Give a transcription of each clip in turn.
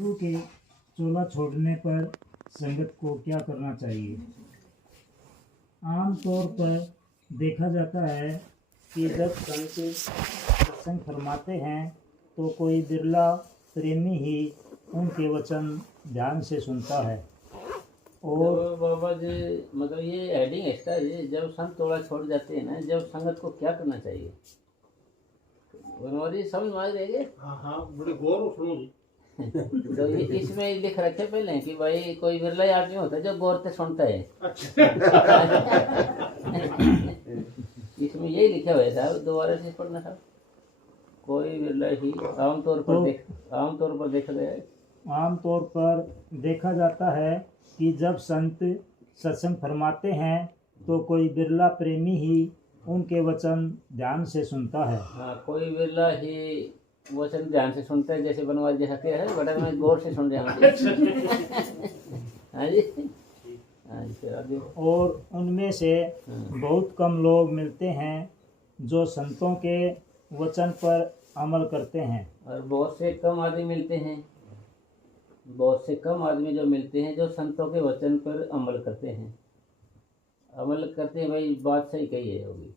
गुरु के चोला छोड़ने पर संगत को क्या करना चाहिए? आम तौर पर देखा जाता है कि जब संत सत्संग फरमाते हैं तो कोई बिरला प्रेमी ही उनके वचन ध्यान से सुनता है। और तो बाबा जी मतलब ये एडिंग एक्स्ट्रा है, जब संत चोला छोड़ जाते हैं ना, जब संगत को क्या करना चाहिए? बनवारी समझ में आ जाएगी। हाँ बड़े गौर सुनो जी। तो ये इसमें लिख रखे पहले कि भाई कोई बिरला आदमी होता है जो गौर से सुनता है। इसमें यही लिखा हुआ है साहब, दोबारा से पढ़ना साहब। कोई बिरला ही आमतौर पर देखा गया है। आमतौर पर देखा जाता है कि जब संत सत्संग फरमाते हैं तो कोई बिरला प्रेमी ही उनके वचन ध्यान से सुनता है। हाँ, कोई बिरला ही वचन ध्यान से सुनता है, जैसे बनवारी जैसा क्या है बड़ा में गौर से सुन रहे हैं। हाँ जी, हाँ जी, फिर आगे। और उनमें से बहुत कम लोग मिलते हैं जो संतों के वचन पर अमल करते हैं, और बहुत से कम आदमी मिलते हैं, बहुत से कम आदमी जो मिलते हैं जो संतों के वचन पर अमल करते हैं। अमल करते हैं भाई, बात सही कही है होगी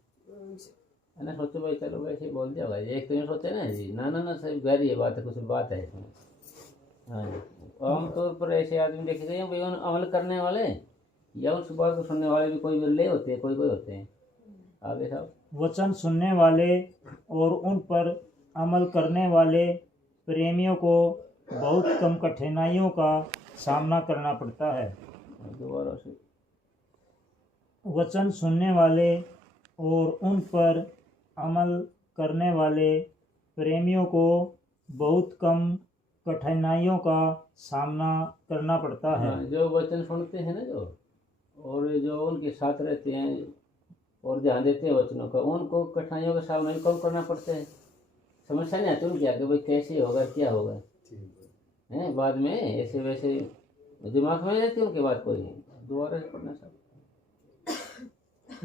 है ना। सोचो भाई चलो वैसे बोल दिया भाई, एक तो ये सोचे ना जी, ना ना ना सही गहरी ये बात है, कुछ बात है इसमें। हाँ जी, आमतौर पर ऐसे आदमी देखे गए हैं भाई, उन अमल करने वाले या उस बात को सुनने वाले भी कोई बिरले होते हैं, कोई कोई होते हैं। आगे साहब। वचन सुनने वाले और उन पर अमल करने वाले प्रेमियों को बहुत कम कठिनाइयों का सामना करना पड़ता है। दोबारा से। वचन सुनने वाले और उन पर अमल करने वाले प्रेमियों को बहुत कम कठिनाइयों का सामना करना पड़ता है। हाँ, जो वचन सुनते हैं ना जो, और जो उनके साथ रहते हैं और ध्यान देते हैं वचनों का, उनको कठिनाइयों का सामना भी कम करना पड़ता है। समस्या नहीं आती उनकी आगे भाई कैसे होगा क्या होगा है, बाद में ऐसे वैसे दिमाग में रहती है उनके बात कोई नहीं। दोबारा से पढ़ना सब।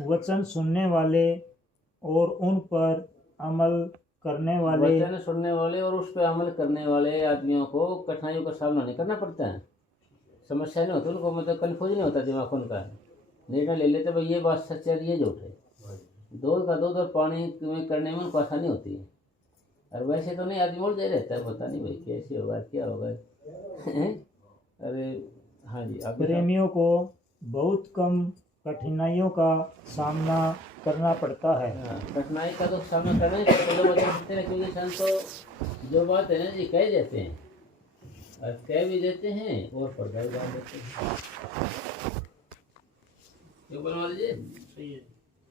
वचन सुनने वाले और उन पर अमल करने वाले, वचन सुनने वाले और उस पर अमल करने वाले आदमियों को कठिनाइयों का सामना नहीं करना पड़ता है। समस्या नहीं होती उनको, मतलब कन्फ्यूज नहीं होता दिमाग उनका, निर्णय ले लेते भाई ये बात सच है ये झूठ है। दूध का दूध और पानी में करने में उनको आसानी होती है। और वैसे तो नहीं, आदमी उलझे रहता है, पता नहीं भाई कैसे होगा क्या होगा। अरे हाँ जी, प्रेमियों को बहुत कम कठिनाइयों का सामना करना पड़ता है। कठिनाई का तो सामना करना ही पड़ता है, बता सकते हैं क्योंकि संत जो बात है ना जी कह देते हैं, और कह भी देते हैं और पर्दा भी डाल देते हैं। क्यों बनवा लीजिए, सही है।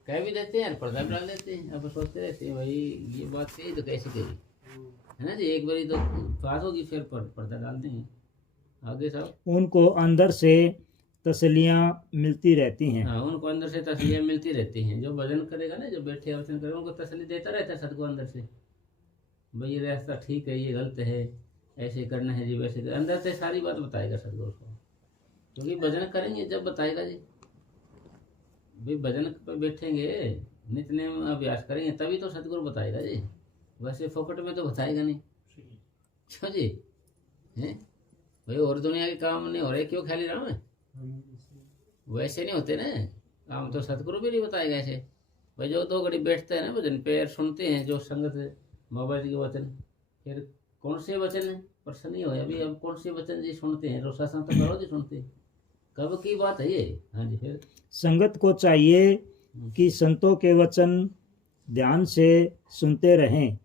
कह भी देते हैं और पर्दा भी डाल देते हैं। अब सोचते रहते हैं भाई ये बात कही तो कैसे कही है ना जी, एक बारी तो बात होगी फिर पर्दा डाल देंगे। आगे साहब। उनको अंदर से तसल्लियाँ मिलती रहती हैं। हाँ, उनको अंदर से तसल्लियाँ मिलती रहती हैं। जो भजन करेगा ना, जो बैठे वचन करेगा, उनको तसल्ली देता रहता है सदगुरु अंदर से, भाई ये रास्ता ठीक है ये गलत है, ऐसे करना है जी वैसे अंदर से सारी बात बताएगा सदगुरु को। क्योंकि भजन करेंगे जब बताएगा जी, भाई भजन पर बैठेंगे नित्य अभ्यास करेंगे तभी तो सदगुरु बताएगा जी, वैसे फोकट में तो बताएगा नहीं। क्यों जी हैं भाई, और दुनिया के काम नहीं हो रहे क्यों खाली राम है, वैसे नहीं होते ना काम, तो सतगुरु भी नहीं बताएगा ऐसे। भाई जो 2 घड़ी बैठते हैं ना भजन पे सुनते हैं जो संगत बाबा जी के वचन, फिर कौन से वचन है प्रश्न नहीं हो अभी, अब कौन से वचन जी सुनते हैं, रोशासन तो करो जी सुनते, कब की बात है ये। हाँ जी, फिर संगत को चाहिए कि संतों के वचन ध्यान से सुनते रहें,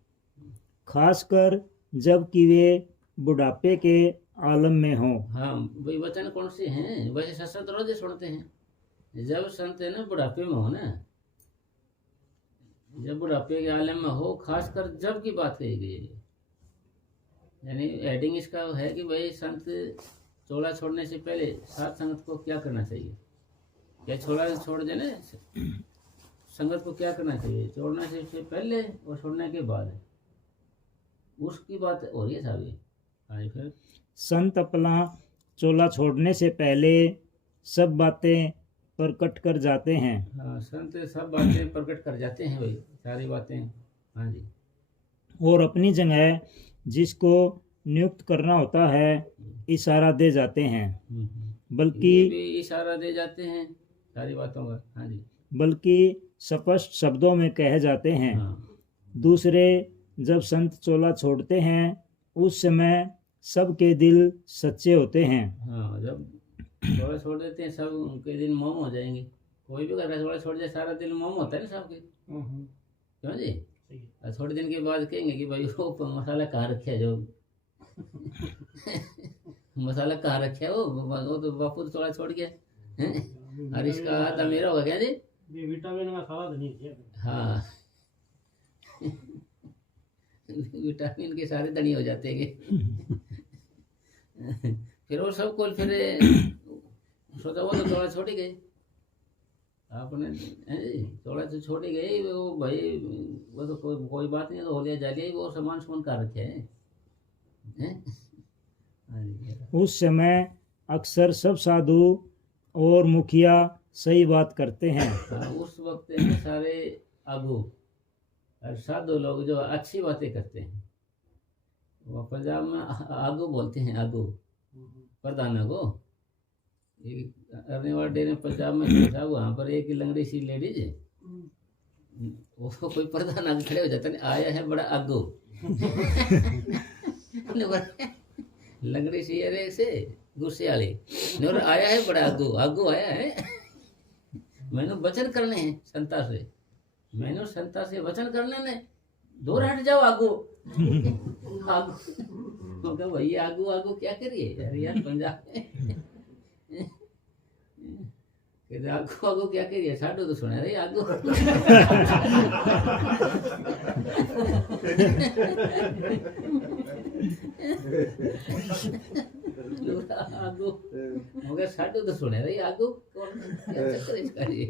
खासकर जबकि वे बुढ़ापे के आलम में हों। हाँ भाई, वचन कौन से हैं, वैसे सत्संग रोज ही सुनते हैं। जब संत है ना बुढ़ापे में हो ना, जब बुढ़ापे के आलम में हो, खासकर जब की बात कही गई है, यानी एडिंग इसका है कि भाई संत चोला छोड़ने से पहले साथ संगत को क्या करना चाहिए, या छोड़ा छोड़ देने संगत को क्या करना चाहिए, छोड़ने से पहले और छोड़ने के बाद, उसकी बात हो रही है साहब ये। हाँ फिर संत अपना चोला छोड़ने से पहले सब बातें प्रकट कर जाते हैं। हाँ, संत सब बातें प्रकट कर जाते हैं भाई, सारी बातें। हाँ जी, और अपनी जगह जिसको नियुक्त करना होता है इशारा दे जाते हैं, बल्कि ये भी इशारा दे जाते हैं सारी बातों का। हाँ जी। बल्कि स्पष्ट शब्दों में कहे जाते हैं। हाँ दूसरे जब संत चोला छोड़ते हैं उस समय सबके दिल सच्चे होते हैं। हाँ, जब थोड़ा छोड़ देते हैं सब उनके दिन मोम हो जाएंगे। कोई भी कर थोड़ा छोड़ जाए सारा दिन मोम होता है ना सबके, क्यों जी? और थोड़े दिन के बाद कहेंगे कि भाई वो मसाला कहाँ रखा है, जो मसाला कहाँ रखा है, वो तो बापू तो थोड़ा छोड़ गया हैं? और इसका आधा मेरा होगा क्या जी? ये विटामिन का सलाद नहीं है। हाँ विटामिन के सारे धनी हो जाते हैं फिर वो सबको फिर सोचा वो तो थोड़ा छोड़ ही गए आपने, हैं जी? थोड़ा तो छोड़ ही गए वो भाई, वो तो कोई बात नहीं, तो हो लिया जा लिया, वो सामान सुमान कर रखे हैं। हाँ जी। उस समय अक्सर सब साधु और मुखिया सही बात करते हैं। हाँ, उस वक्त में सारे आगू और साधु लोग जो अच्छी बातें करते हैं, वो पंजाब में आगू बोलते हैं, आगू प्रधान आगू। अरनेवाल डेरे पंजाब में था, वहाँ पर एक लंगड़ी सी लेडीज वो कोई प्रधान आगे खड़े हो जाता है, आया है बड़ा आगू लंगड़ी सी अरे से गुस्से वाली और आया है बड़ा आगू, आगू आया है मैंने वचन करने हैं संता से, मैंने संता से वचन करने ने, दूर हट जाओ आगू आगू तो भाई आगू आगू क्या करिए यार, यार पंजाब में आगू आगू क्या करिए, साडू तो सुना रही आगू आगू मगर साडू तो सुने रही आगू कौन क्या चक्कर इसका ये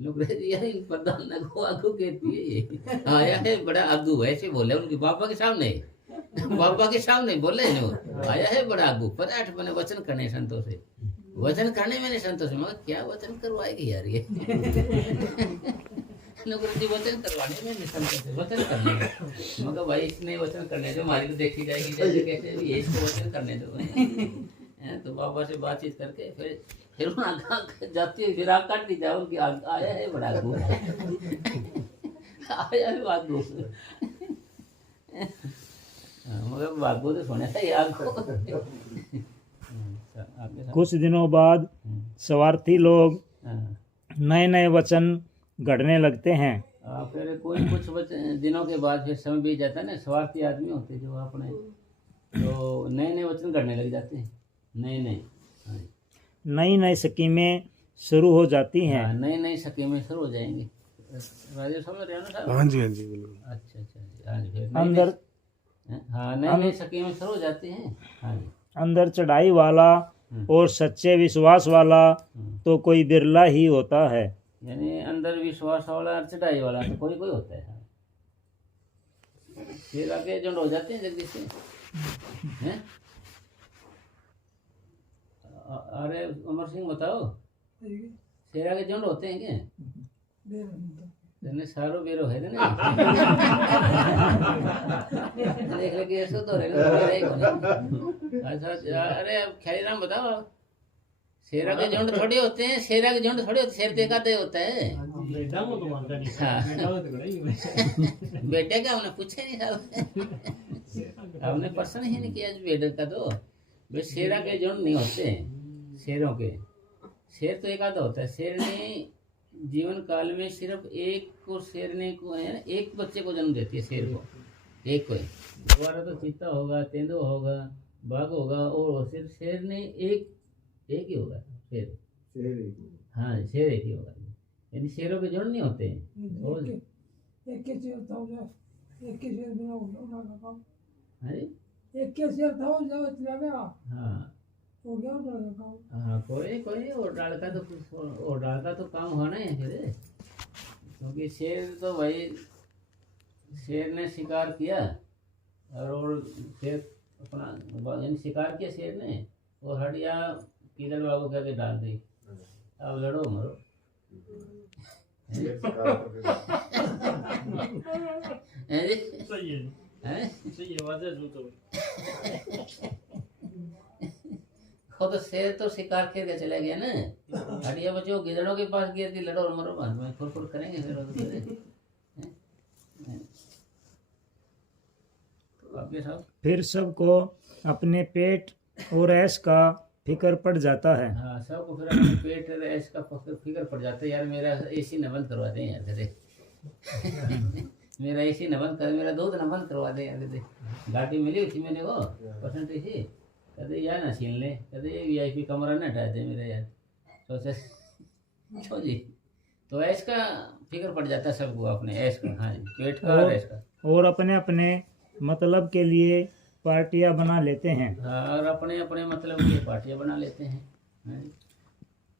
नुकरे यार इन प्रधान को आगू कहती है ये, आया है बड़ा आगू, ऐसे बोले उनके पापा के सामने, पापा के सामने बोले नो, आया है बड़ा आगू। पराठ मैंने वचन करने संतों से, वचन करने मैंने संतों से, मगर क्या वचन करवाएगी यार ये नौकरी जी वचन करवाने में संतों से, वचन करने में, मगर भाई इसने वचन करने दो, हमारी तो देखी जाएगी जैसे कैसे भी, इसको वचन करने दो तो बाबा से बातचीत करके फिर आगे जाती है, फिर आग काट दी जाओ उनकी, आया है बड़ा आगू आया है आगू मगर बागू तो सुने था यार कुछ दिनों बाद स्वार्थी लोग नए नए वचन गढ़ने लगते हैं। फिर कोई कुछ दिनों के बाद फिर समय बीत जाता है ना, स्वार्थी आदमी होते जो अपने, तो नए नए वचन गढ़ने लग जाते हैं, नए नए नई नई स्कीमें शुरू हो जाती हैं। नई नई स्कीमें शुरू हो जाएंगी। राजेश समझ रहे हो ना साहब? हाँ जी, हाँ जी, बिल्कुल। अच्छा अच्छा, हाँ जी। फिर अंदर हाँ नई नई स्कीमें शुरू हो जाती हैं। हाँ जी। अंदर चढ़ाई वाला और सच्चे विश्वास वाला तो कोई बिरला ही होता है। यानी अंदर विश्वास वाला और चढ़ाई वाला तो कोई कोई होता है, फिर आगे झुंड हो जाते हैं जल्दी से हैं? अरे अमर सिंह बताओ, शेरा के झुंड होते हैं क्या? सारो बेरो है ना देख ले कैसे तो रहे अच्छा। अरे अब ख्यालीराम बताओ, शेरा के झुंड थोड़ी होते हैं, शेरा के झुंड थोड़ी होते, शेर देखा तो होता है। बेटे का हमने पूछा नहीं साहब, हमने प्रश्न ही नहीं किया बेटे का, तो भाई शेरा के झुंड नहीं होते हैं, शेरों के, शेर तो एक आधा होता है। शेर ने जीवन काल में सिर्फ एक को, शेरने को है ना, एक बच्चे को जन्म देती है शेर को, एक को। दोबारा तो चीता होगा, तेंदुआ होगा, बाघ होगा, और सिर्फ शेर ने एक ही होगा शेर। हाँ शेर एक ही होगा, यानी शेरों के झुंड नहीं होते हैं। और एक के शेर था उधर, एक के शेर बिना उड़ा का, हाँ एक के शेर था उधर चला गया, हाँ हो गया उधर का। हाँ कोई और डाल का तो, और डाल का तो काम होना है फिर, क्योंकि शेर तो भाई, शेर ने शिकार किया और शेर अपना यानी शिकार किया शेर ने, और हटिया किधर बाबू कहते डाल दी, अब लड़ो मरो। सही है। हैं? सही है बात है तो खुद शेर तो शिकार खेल के चला गया ना, हड्डिया बच्चों गिदड़ों के पास गया कि लड़ो और मरो, बाद में फुर करेंगे फिर तो आपके साहब। फिर सबको अपने पेट और ऐश का फिक्र पड़ जाता है। हाँ, सबको फिर अपने पेट ऐश का फिक्र पड़ जाता है। यार मेरा एसी न बंद करवा दें यार कदे मेरा एसी न बंद कर, मेरा दूध न बंद करवा दें यार कदे। गाड़ी मिली थी मैंने वो परसेंटेज थी, कदे यार ना छीन ले, कदे वीआईपी कमरा न हटा दे मेरा यार। सोचे क्यों जी, तो ऐश का फिक्र पड़ जाता है सबको अपने ऐश का। हाँ जी, पेट का और ऐश का। और अपने अपने मतलब के लिए पार्टियां बना लेते हैं। हाँ, और अपने अपने मतलब की पार्टियां बना लेते हैं। हाँ जी।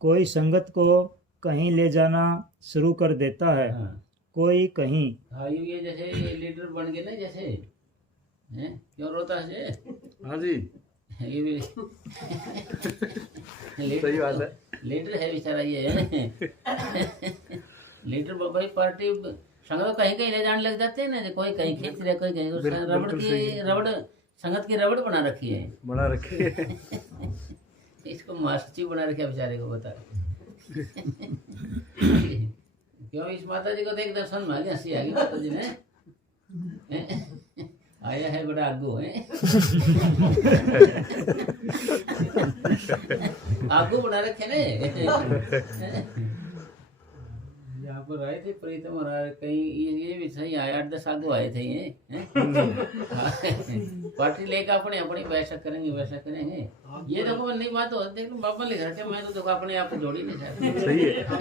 कोई संगत को कहीं ले जाना शुरू कर देता है, हाँ कोई कहीं। हाँ, ये जैसे ये लीडर बन गए ना जैसे, हैं क्यों रोता है? हाँ जी, ये भी सही बात है। लीडर है बेचारा ये लीडर भाई पार्टी संगत कहीं कहीं ले जाने लग जाते हैं ना, कोई कहीं खींच रहे, कोई कहीं रबड़ संगत की रबड़ बना रखी है, बना रखी है। इसको मास्टरी बना रखा बेचारे को, बता क्यों इस माता जी को देख दर्शन में आ गया, हंसी आ गई माता जी ने। आया है बड़ा आगू है आगू बना रखे ने। यहाँ पर आए थे प्रीतम और कहीं ये भी सही आए, 8-10 आगू आए थे ये पार्टी लेकर अपने अपनी वैसा करेंगे वैसा करेंगे। ये देखो नहीं बात हो, देख लो बाबा लिख रखे, मैं तो देखो अपने आप को जोड़ी नहीं सकता। सही है। हाँ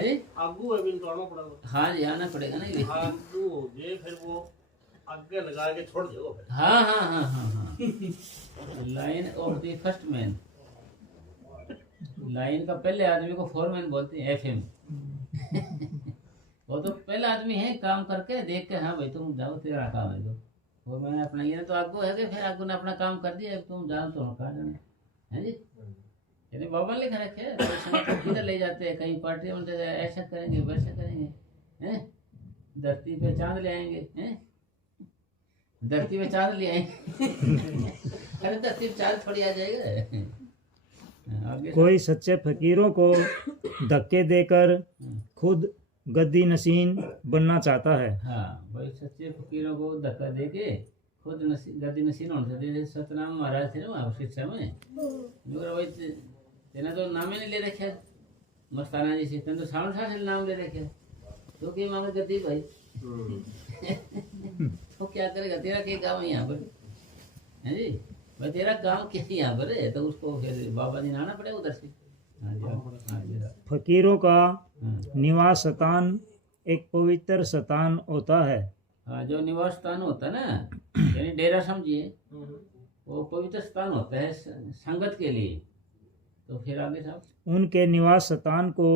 जी, आगू है बिन तोड़ना पड़ेगा। हाँ जी, आना पड़ेगा ना ये। आगू हो जे फिर वो आगे लगा के छोड़ दो फिर। हाँ हाँ हाँ हाँ हाँ, line of the first man, line का पहले आदमी को फोरमैन बोलते हैं, एफएम। वो तो पहला आदमी है, काम करके देख के हाँ भाई तुम जाओ तेरा काम है, तो मैंने अपना ये तो आगू है कि फिर आगू ने अपना काम कर दिया, तुम जाओ तो कहा जाने है जी। यानी बाबा लिख रखे तो किधर ले जाते हैं, कहीं पार्टी में ऐसा करेंगे वैसा करेंगे, हैं धरती पे चांद ले आएंगे, हैं धरती पे चांद ले आएंगे। अरे धरती पे चांद थोड़ी आ जाएगा। कोई सच्चे फकीरों को धक्के देकर खुद गद्दी नशीन बनना चाहता है। हाँ भाई, सच्चे फकीरों को धक्का दे के खुद गद्दी नशीन होने से। जैसे सतनाम महाराज थे ना वहाँ शिक्षा में, भाई तेना तो नाम ही नहीं ले रखे मस्ताना जी से, तेने तो सावन शाह से नाम ले रखे, तो क्या मांगे गद्दी भाई। तो क्या करेगा, तेरा क्या काम है यहाँ पर, है जी भाई, तेरा काम क्या यहाँ पर है, तो उसको फिर बाबा जी ने आना पड़ेगा उधर से। हाँ जी, हाँ जी। फकीरों का निवास स्थान एक पवित्र स्थान होता है। हाँ, जो निवास स्थान होता है ना, यानी डेरा समझिए, वो पवित्र स्थान होता है संगत के लिए। तो फिर आगे साहब, उनके निवास स्थान को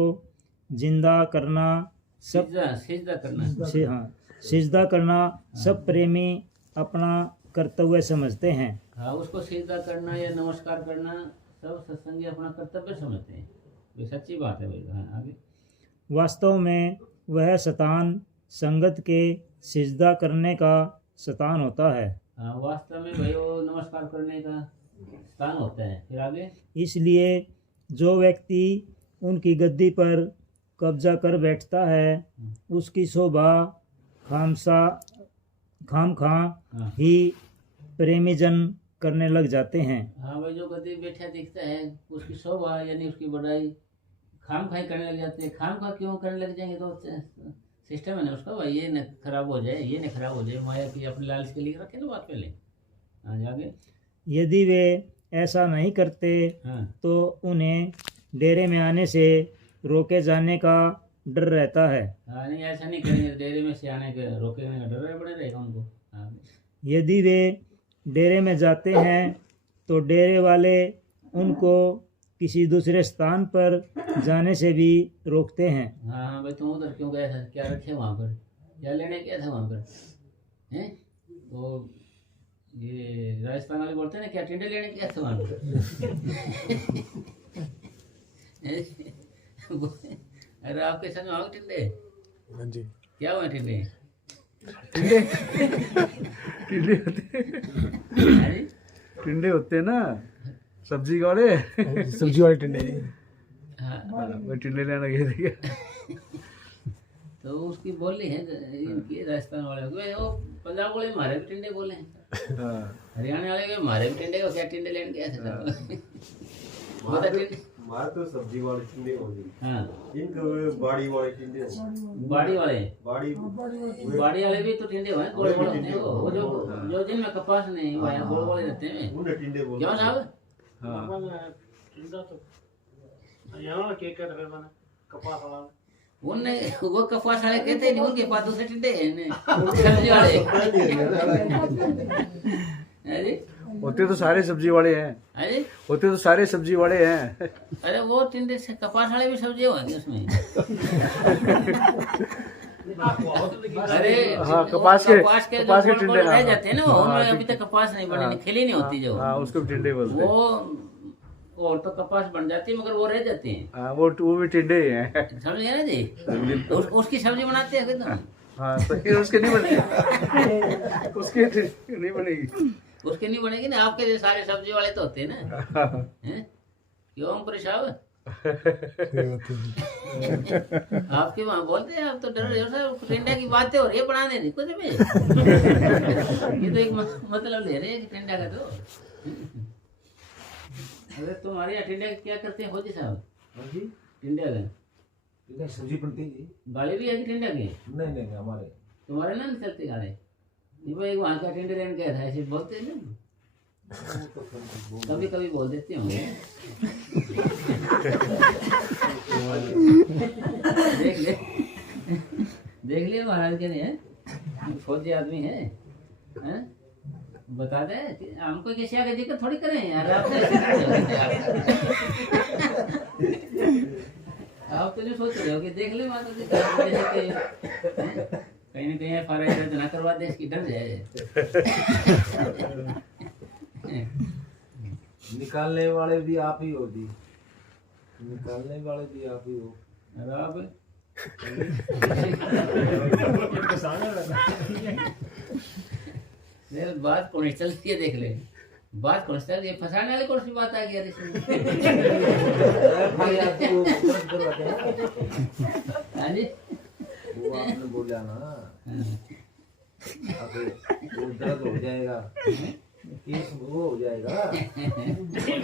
जिंदा करना सब सिजदा करना, हाँ सिजदा करना सब प्रेमी अपना कर्तव्य समझते हैं। हाँ, उसको सिजदा करना या नमस्कार करना सब सत्संगी अपना कर्तव्य समझते हैं, ये सच्ची बात है भाई। हाँ आगे, वास्तव में वह स्थान संगत के सिजदा करने का स्थान होता है। हाँ, वास्तव में भाई वो नमस्कार करने का स्थान होता है। फिर आगे, इसलिए जो व्यक्ति उनकी गद्दी पर कब्जा कर बैठता है उसकी शोभा खामखा ही प्रेमीजन करने लग जाते हैं। हाँ भाई, जो गद्दी बैठा दिखता है उसकी शोभा यानी उसकी बड़ाई खाम खाई करने लग जाते हैं। खाम खा क्यों करने लग जाएंगे, तो सिस्टम है ना उसका भाई, ये न खराब हो जाए, ये न खराब हो जाए, माया की अपने लालच के लिए रखे ना बात पहले। हाँ आगे, यदि वे ऐसा नहीं करते हाँ तो उन्हें डेरे में आने से रोके जाने का डर रहता है। हाँ, नहीं ऐसा नहीं करेंगे, डेरे में से आने के रोकने का डर बड़े रहेगा उनको। हाँ, यदि वे डेरे में जाते हैं तो डेरे वाले उनको किसी दूसरे स्थान पर जाने से भी रोकते हैं। हाँ हाँ भाई, तुम उधर क्यों गया था, क्या रखे वहाँ पर, क्या लेने गया था वहाँ पर, हैं तो ये राजस्थान वाले बोलते हैं ना, क्या टिंडे लेने गया था वहाँ पर। अरे आपके संग आओ टिंडे, हाँ जी, क्या हुआ टिंडे, टिंडे टिंडे होते अरे, टिंडे होते हैं ना सब्जी वाले सब्जी वाले टिंडे हाँ, वो टिंडे लेने गए थे क्या? तो उसकी बोली है इनकी राजस्थान वाले की, वो पंजाब वाले हमारे भी टिंडे बोले हैं, हाँ हरियाणा वाले के हमारे भी टिंडे को क्या टिंडे लेने गया था वो तो टिंडे, मार तो सब्जी वाले टिंडे होंगे हाँ इनको बाड़ी वाले टिंडे होंगे बाड़ी वाले बाड़ी बाड़ी वाले भी तो टिंडे हुए गोल गोल होते हैं वो जो जिनमें कपास नहीं हुआ है गोल गोल रहते हैं उन्हें टिंडे बोलते क्यों साहब हाँ टिंडा तो यहाँ के कहते हैं मैंने कपास वाला उनने वो कपास वाले कहते नहीं उनके पास दूसरे टिंडे हैं सब्जी वाले अरे होते तो सारे सब्जी वाले हैं, अरे होते तो सारे सब्जी वाले हैं। अरे वो टिंडे से कपास वाले भी सब्जी होंगे उसमें अरे हाँ, कपास के जो टिंडे, गोल-गोल रह हाँ, जाते हैं ना हाँ, उनमें ठीक। अभी तक कपास नहीं बनी खिली नहीं होती जो हाँ उसको भी टिंडे बोलते हैं। वो और तो कपास बन जाती है मगर वो रह जाती हैं हाँ वो भी टिंडे ही हैं। समझ गए ना जी उसकी सब्जी बनाते हैं तुम हाँ तो फिर उसके नहीं बनेगी उसके नहीं बनेगी। उसकी नहीं बनेगी ना आपके जो सारे सब्जी वाले तो होते हैं ना हैं? क्यों अंकुर साहब आपके वहाँ बोलते हैं आप तो डर रहे हो सर टिंडा की बातें हो रही है बनाने नहीं कुछ भी ये तो एक मतलब ले रहे हैं कि टिंडा का तो अरे तुम्हारे यहाँ टिंडा क्या करते हैं होजी साहब टिंडा का सब्जी बनती है गाली भी है कि टिंडा की नहीं हमारे तुम्हारे ना नहीं चलते गाले ये भाई वहाँ का टिंडे लेने गया था ऐसे बोलते हैं ना कभी कभी बोल देते होंगे देख ले देख लिया महाराज के नहीं है फौजी आदमी है हैं? बता दे कि हमको किसी आगे दिक्कत थोड़ी करें यार आप आप तो जो सोच रहे हो कि देख ले माता जी कहीं ना कहीं FIR ना करवा दे इसकी डर जाए निकालने वाले भी आप ही हो जी निकालने वाले भी आप ही हो अरे आप यार बात कौन चल रही है देख ले बात कौन चल रही है फंसाने वाली कौन सी बात आ गई यार भाई आपको तुरंत करवाते हैं हाँ जी वो आपने बोला ना अब वो दर्द हो जाएगा केस वो हो जाएगा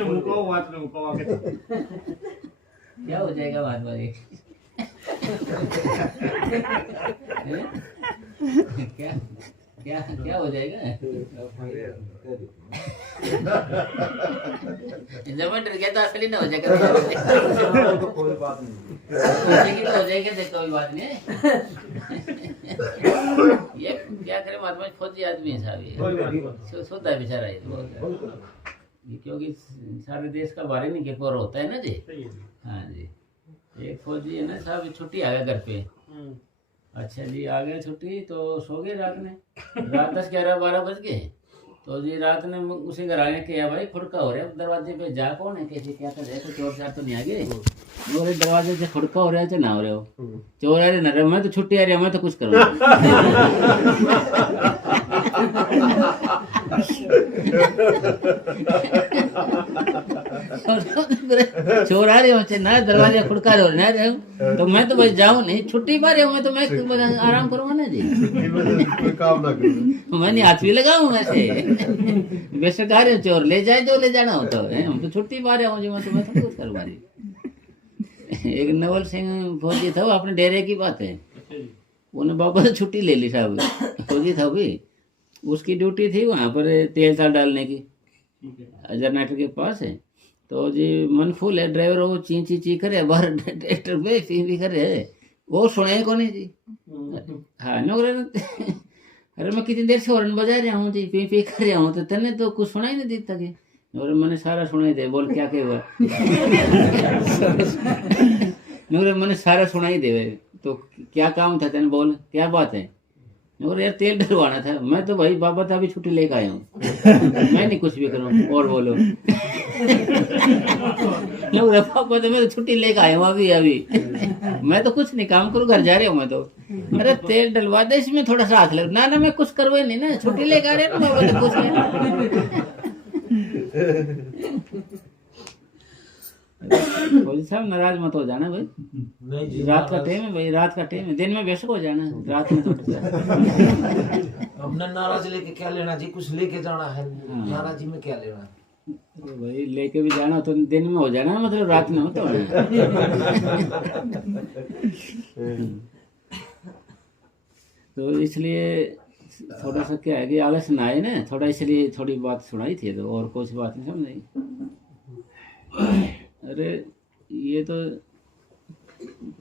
मुको बात नहीं मुको आगे क्या हो जाएगा बात बात क्या क्या क्या हो जाएगा जब डर गया तो असली ना हो जाएगा कोई बात नहीं हो जाएगा देख कोई बात नहीं ये क्या करे महात्मा फौजी आदमी है साहब सोता बेचारा ये क्योंकि सारे देश का बारे नहीं के पर होता है ना जी हाँ जी एक फौजी है ना साहब छुट्टी आ गया घर पे अच्छा जी आ गए छुट्टी तो सो गए रात में रात 10, 11, 12 बज गए तो जी रात में उसे घर आने के भाई खुड़का हो रहा है दरवाजे पे जा कौन है कैसे क्या कर रहे तो चोर चार तो नहीं आ गए बोले दरवाजे से खुड़का हो रहा है तो ना हो रहे हो चोर आ रहे ना रहे मैं तो छुट्टी आ रही है मैं तो कुछ करूँगा चोर आ रहे हो ना दरवाजा खुड़का रहे हो तो मैं तो भाई जाऊँ नहीं छुट्टी पा रही हूँ मैं तो मैं आराम करूँगा ना जी कोई काम ना करो मैं नहीं हाथ भी लगाऊँ वैसे वैसे कह रहे हो चोर ले जाए जो ले जाना होता है हम तो छुट्टी पा रहे हूँ जी मैं तो कुछ करवा रही एक नवल सिंह फौजी था वो अपने डेरे की बात है उन्हें बाबा से छुट्टी ले ली साहब फौजी था भी उसकी ड्यूटी थी वहाँ पर तेल ताल डालने की जनरेटर के पास है तो जी मन फुल है ड्राइवर वो ची ची ची करे बाहर ट्रैक्टर पे ची भी करे वो सुने को नहीं जी हाँ नौकरी अरे मैं कितनी देर से हॉर्न बजा रहा हूँ जी पी पी कर रहा हूँ तो तने तो कुछ सुनाई नहीं देता कि और मैंने सारा सुनाई दे बोल क्या क्या हुआ मैंने सारा सुनाई दे तो क्या काम था तेने बोल क्या बात है और यार तेल डलवाना था। मैं तो भाई बाबा था अभी छुट्टी लेकर आया हूँ। मैं नहीं कुछ भी करूँ और बोलो। पापा तो मैं तो छुट्टी लेकर आया हूँ अभी। मैं तो कुछ नहीं काम करूँ, घर जा रहा हूँ मैं तो। अरे तेल डलवा दे इसमें थोड़ा सा हाथ लग। ना मैं कुछ करवा नहीं ना, छुट्टी लेकर आ रहे ना बाबा तो कुछ नहीं। फौजी साहब नाराज मत हो जाना भाई, नहीं जी, रात का टाइम है भाई, रात का टाइम है। दिन में बेशक हो जाना, रात में तो हमने नाराज लेके क्या लेना जी, कुछ लेके जाना है, नाराजी में क्या लेना। भाई लेके भी जाना तो दिन में हो जाना, मतलब रात में मत हो जाना। तो इसलिए थोड़ा सा क्या है कि आलस ना आए ना थोड़ा, इसलिए थोड़ी बात सुनाई थी, तो और कुछ बात नहीं समझ। अरे ये तो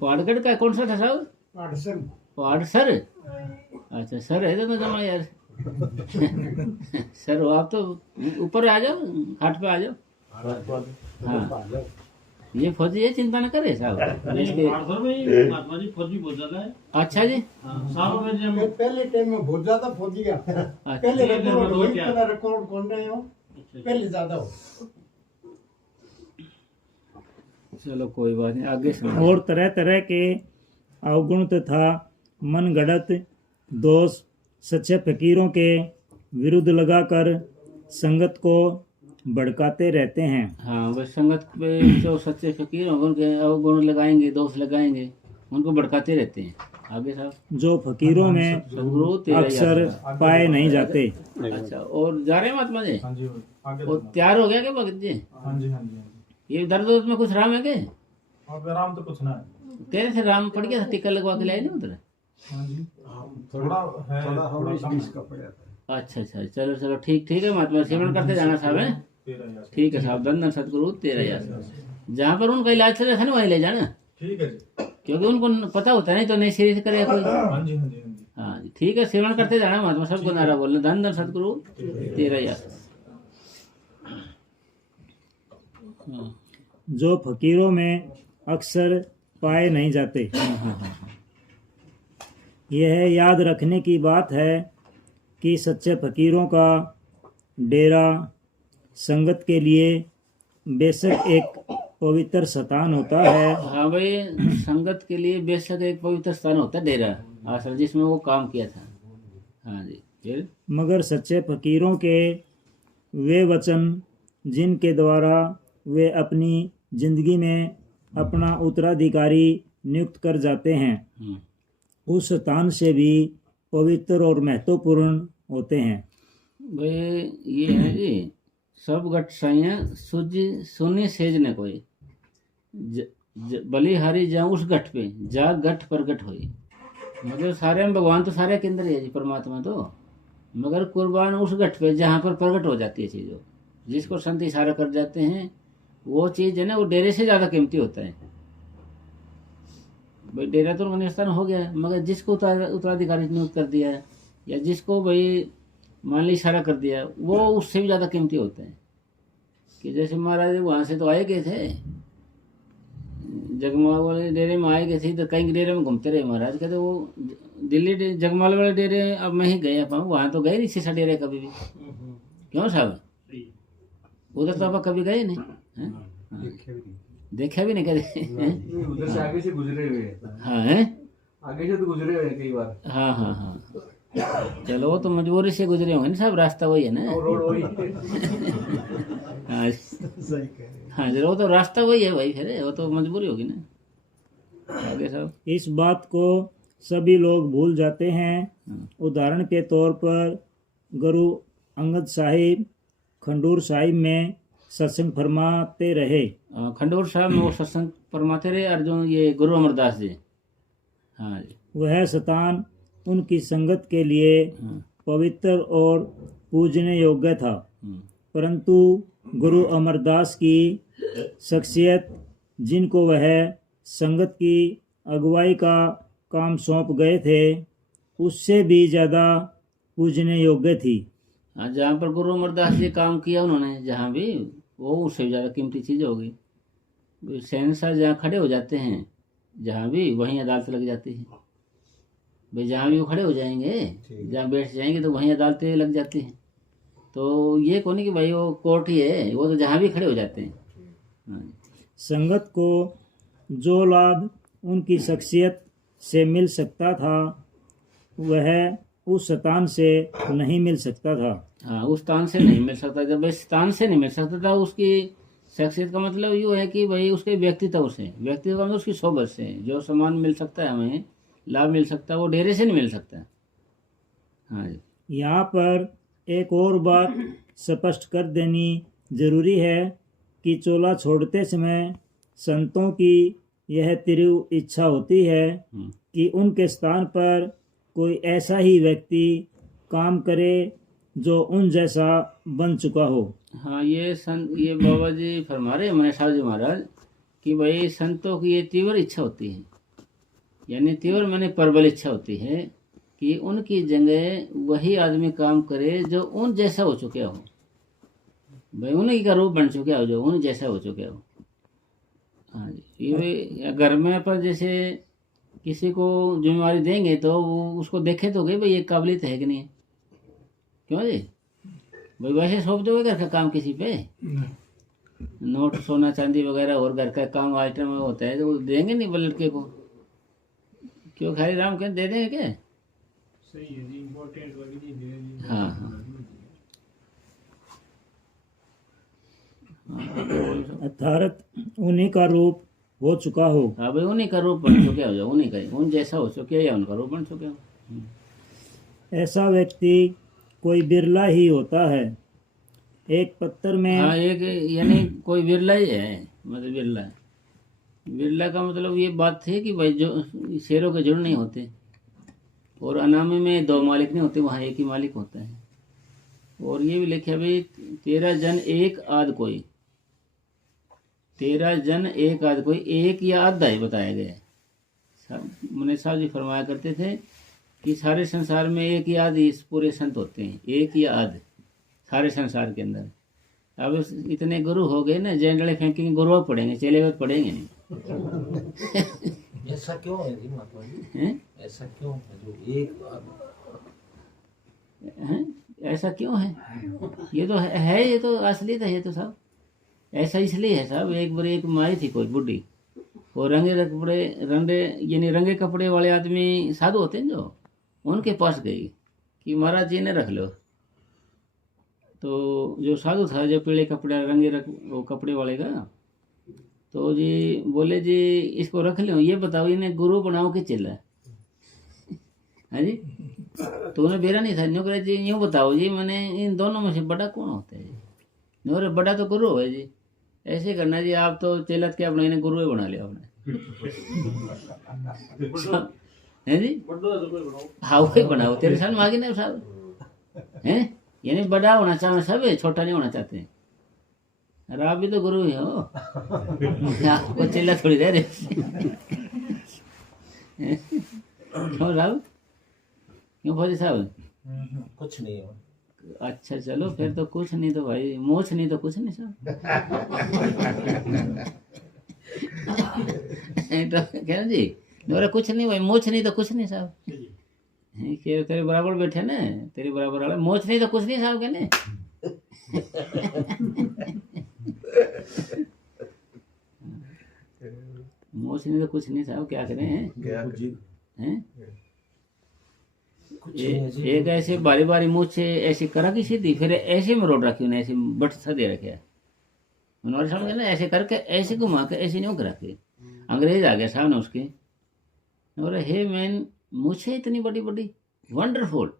पहाड़गढ़ का कौन सा था साहब? पहाड़ सर। अच्छा सर है तो जमा यार। सर हो आप तो ऊपर आ जाओ, हाट पे आ जाओ। हाँ ये फौजी है, चिंता न करे साहब। महात्मा जी फौजी बहुत ज्यादा है। अच्छा जी। सालों में जब पहले टाइम में बहुत ज्यादा फौजी का पहले रिकॉर्ड कौन रहे हो, पहले ज्यादा हो। चलो कोई बात नहीं, आगे सुनो। और तरह तरह के अवगुण तथा मनगढ़ंत दोष सच्चे फकीरों के विरुद्ध लगाकर संगत को भड़काते रहते हैं। हाँ बस संगत पे जो सच्चे फकीर होंगे उनके अवगुण लगाएंगे, दोष लगाएंगे, उनको भड़काते रहते हैं। आगे साहब। जो फकीरों में सदगुरु तेरा अक्सर पाए नहीं जाते। अच्छा और जा रहे हैं महात्मा जी? हाँ जी आगे और तैयार हो गया क्या भगत जी? हाँ जी हाँ जी। ये दर्द में कुछ राम है क्या? अब आराम तो कुछ ना है। तेरे से राम पड़ गया था, टीका लगवा के लाए नहीं उधर? हाँ जी थोड़ा है, थोड़ा कम है। अच्छा अच्छा चलो चलो ठीक है महात्मा, सेवन करते जाना साहब है। ठीक है साहब, धन धन सतगुरु तेरा यार। जहाँ पर उनका इलाज चल रहा था ना वहीं ले जाना, ठीक है जी, क्योंकि उनको पता होता नहीं तो नहीं सीरियस करेगा कोई। हाँ जी हाँ जी हाँ जी। हाँ जी ठीक है, सेवन करते जाना महात्मा, सबको नारा बोलना, धन धन सतगुरु तेरा यार। हाँ। जो फकीरों में अक्सर पाए नहीं जाते। यह याद रखने की बात है कि सच्चे फकीरों का डेरा संगत के लिए बेशक एक पवित्र स्थान होता है। हाँ भाई, संगत के लिए बेशक एक पवित्र स्थान होता है डेरा, आश्रम जिसमें वो काम किया था। हाँ जी फिर। मगर सच्चे फकीरों के वे वचन जिनके द्वारा वे अपनी जिंदगी में अपना उत्तराधिकारी नियुक्त कर जाते हैं उस स्थान से भी पवित्र और महत्वपूर्ण होते हैं। भाई ये है जी, सब गट साइया सुनी सेज ने कोई बलिहारी जाऊं उस गठ पे जा गठ प्रगट होई। मतलब सारे में भगवान तो सारे के अंदर ही है जी, परमात्मा तो, मगर कुर्बान उस गठ पे जहाँ पर प्रगट हो जाती है चीज़, जिसको संत इशारा कर जाते हैं वो चीज़ है ना, वो डेरे से ज़्यादा कीमती होता है। भाई डेरा तो मनिस्थान हो गया, मगर जिसको उत्तराधिकारी नियुक्त कर दिया है या जिसको भाई मान ली इशारा कर दिया, वो उससे भी ज़्यादा कीमती होता है। कि जैसे महाराज वहाँ से तो आए गए थे, जगमाल वाले डेरे में आए गए थे, तो कहीं डेरे में घूमते रहे महाराज। कहते वो दिल्ली जगमाल वाले डेरे अब मैं ही गया पाऊँ, वहाँ तो गए नहीं सीसा डेरे कभी भी। क्यों साहब? उधर तो आप कभी गए नहीं, देखा भी नहीं कभी। उधर से आगे से गुजरे हुए। हाँ है, आगे से तो गुजरे हुए कई बार। हाँ हाँ हाँ चलो वो तो मजबूरी से गुजरे होंगे ना साहब, रास्ता वही है ना। रोड वही। हाँ हाँ जरूर, वो तो रास्ता वही है भाई, फिर वो तो मजबूरी होगी ना। आगे साहब। इस बात को सभी लोग भूल जाते हैं। उदाहरण के तौर पर गुरु अंगद साहिब खंडूर साहिब में सत्संग फरमाते रहे। खंडूर साहब में वो सत्संग फरमाते रहे अर्जुन, ये गुरु अमरदास जी। हाँ जी। वह स्थान उनकी संगत के लिए पवित्र और पूजने योग्य था, परंतु गुरु अमरदास की शख्सियत जिनको वह संगत की अगुवाई का काम सौंप गए थे उससे भी ज़्यादा पूजने योग्य थी। हाँ, जहाँ पर गुरु अमरदास जी काम किया उन्होंने, जहाँ भी, वो उससे ज़्यादा कीमती चीज़ होगी। शहंशाह जहाँ खड़े हो जाते हैं जहाँ भी, वहीं अदालत लग जाती है। भाई जहाँ भी वो खड़े हो जाएंगे, जहाँ बैठ जाएंगे तो वहीं अदालतें लग जाती हैं। तो ये कौन है कि भाई वो कोर्ट ही है, वो तो जहाँ भी खड़े हो जाते हैं। हाँ। संगत को जो लाभ उनकी शख्सियत से मिल सकता था वह उस स्थान से नहीं मिल सकता था। हाँ, उस स्थान से नहीं मिल सकता। जब इस स्थान से नहीं मिल सकता था, उसकी शख्सियत का मतलब यूँ है कि भाई उसके व्यक्तित्व से, व्यक्तित्व का मतलब उसकी सोबत से जो सामान मिल सकता है, हमें लाभ मिल सकता है, वो डेरे से नहीं मिल सकता। हाँ जी। यहाँ पर एक और बात स्पष्ट कर देनी जरूरी है कि चोला छोड़ते समय संतों की यह तीव्र इच्छा होती है कि उनके स्थान पर कोई ऐसा ही व्यक्ति काम करे जो उन जैसा बन चुका हो। हाँ, ये बाबा जी फरमा रहे मने साहब जी महाराज कि भाई संतों की ये तीव्र इच्छा होती है, यानी तीव्र मैंने प्रबल इच्छा होती है कि उनकी जगह वही आदमी काम करे जो उन जैसा हो चुका हो, भाई उन्हीं का रूप बन चुका हो, जो उन जैसा हो चुका हो। हाँ जी। ये घर में पर जैसे किसी को जिम्मेवारी देंगे तो वो उसको देखे तो गए भाई ये काबिलियत है कि नहीं है, क्यों जी? भाई वैसे सौंप दोगे घर का काम किसी पे, नोट सोना चांदी वगैरह और घर का काम आइटम होता है तो वो देंगे नहीं लड़के को, क्यों खाली राम के दे देंगे क्या? सही है जी, इम्पोर्टेंट वाली चीज है जी। हाँ हाँ। अर्थात उन्हीं का रूप हो चुका हो। हाँ भाई, उन्हीं का रूप बन चुके हो, जाओ उन्हीं का, उन जैसा हो चुके या उनका रूप बन चुके हो। ऐसा व्यक्ति कोई बिरला ही होता है। एक पत्थर में हाँ, एक यानी कोई बिरला ही है, मतलब बिरला। बिरला का मतलब ये बात थी कि भाई जो शेरों के जुड़ नहीं होते और अनामी में 2 मालिक नहीं होते, वहाँ एक ही मालिक होता है। और ये भी लिखा भाई 13 जन एक आध कोई, 13 जन एक आध कोई, एक या आधा ही बताया गया है। मुने साहब जी फरमाया करते थे कि सारे संसार में एक या आध ही पूरे संत होते हैं, एक या आध सारे संसार के अंदर। अब इतने गुरु हो गए ना, जेंडले फेंकेंगे गुरु पढ़ेंगे, चेले वक्त पढ़ेंगे नहीं। ऐसा क्यों है जी महात्मा जी? हैं? ऐसा क्यों है जो एक हैं? ऐसा क्यों है? ये तो है ये तो असली था, ये तो सब ऐसा इसलिए है साहब। एक बार एक माई थी कोई बुढ़ी, और रंगे रंगे कपड़े वाले आदमी साधु होते हैं जो, उनके पास गई कि महाराज जी ने रख लो। तो जो साधु था, जो पीले कपड़े वो कपड़े वाले का, तो जी बोले जी इसको रख लो, ये बताओ इन्हें गुरु बनाओ कि चेला? हाँ जी। तो उन्हें बेरा नहीं था, न्यू करे जी यूँ बताओ जी, मैंने इन दोनों में से बड़ा कौन होता है? न्यू बड़ा तो गुरु है जी। ऐसे करना जी, आप तो चेला क्या बना, इन्हें गुरु ही बना लिया आपने। है जी। हाँ वही बनाओ, तेरे साथ मांगे ना साहब हैं, यानी बड़ा होना चाहते सब है, छोटा नहीं होना चाहते। अरे आप भी तो गुरु ही हो, आपको चेला थोड़ी दे रहे। क्यों साहब, क्यों फौजी साहब? कुछ नहीं हो। अच्छा चलो फिर तो कुछ नहीं, तो भाई मोछ नहीं तो कुछ नहीं साहब। तो क्या जी, मेरा कुछ नहीं भाई, मोछ नहीं तो कुछ नहीं साहब। तेरे बराबर बैठे ना, तेरे बराबर वाला, मोछ नहीं तो कुछ नहीं साहब कहने। मोछ नहीं तो कुछ नहीं साहब, क्या करें हैं? एक ऐसे बारी बारी मुँह से ऐसी करा की सीधी, फिर ऐसे में रोड रखी उन्हें, ऐसे बट सा दे रखे उन्होंने समझ ना, ऐसे करके ऐसे घुमा के ऐसे नहीं करा के। अंग्रेज आ गया सामने उसके, और हे मैन मुझे इतनी बड़ी बड़ी वंडरफुल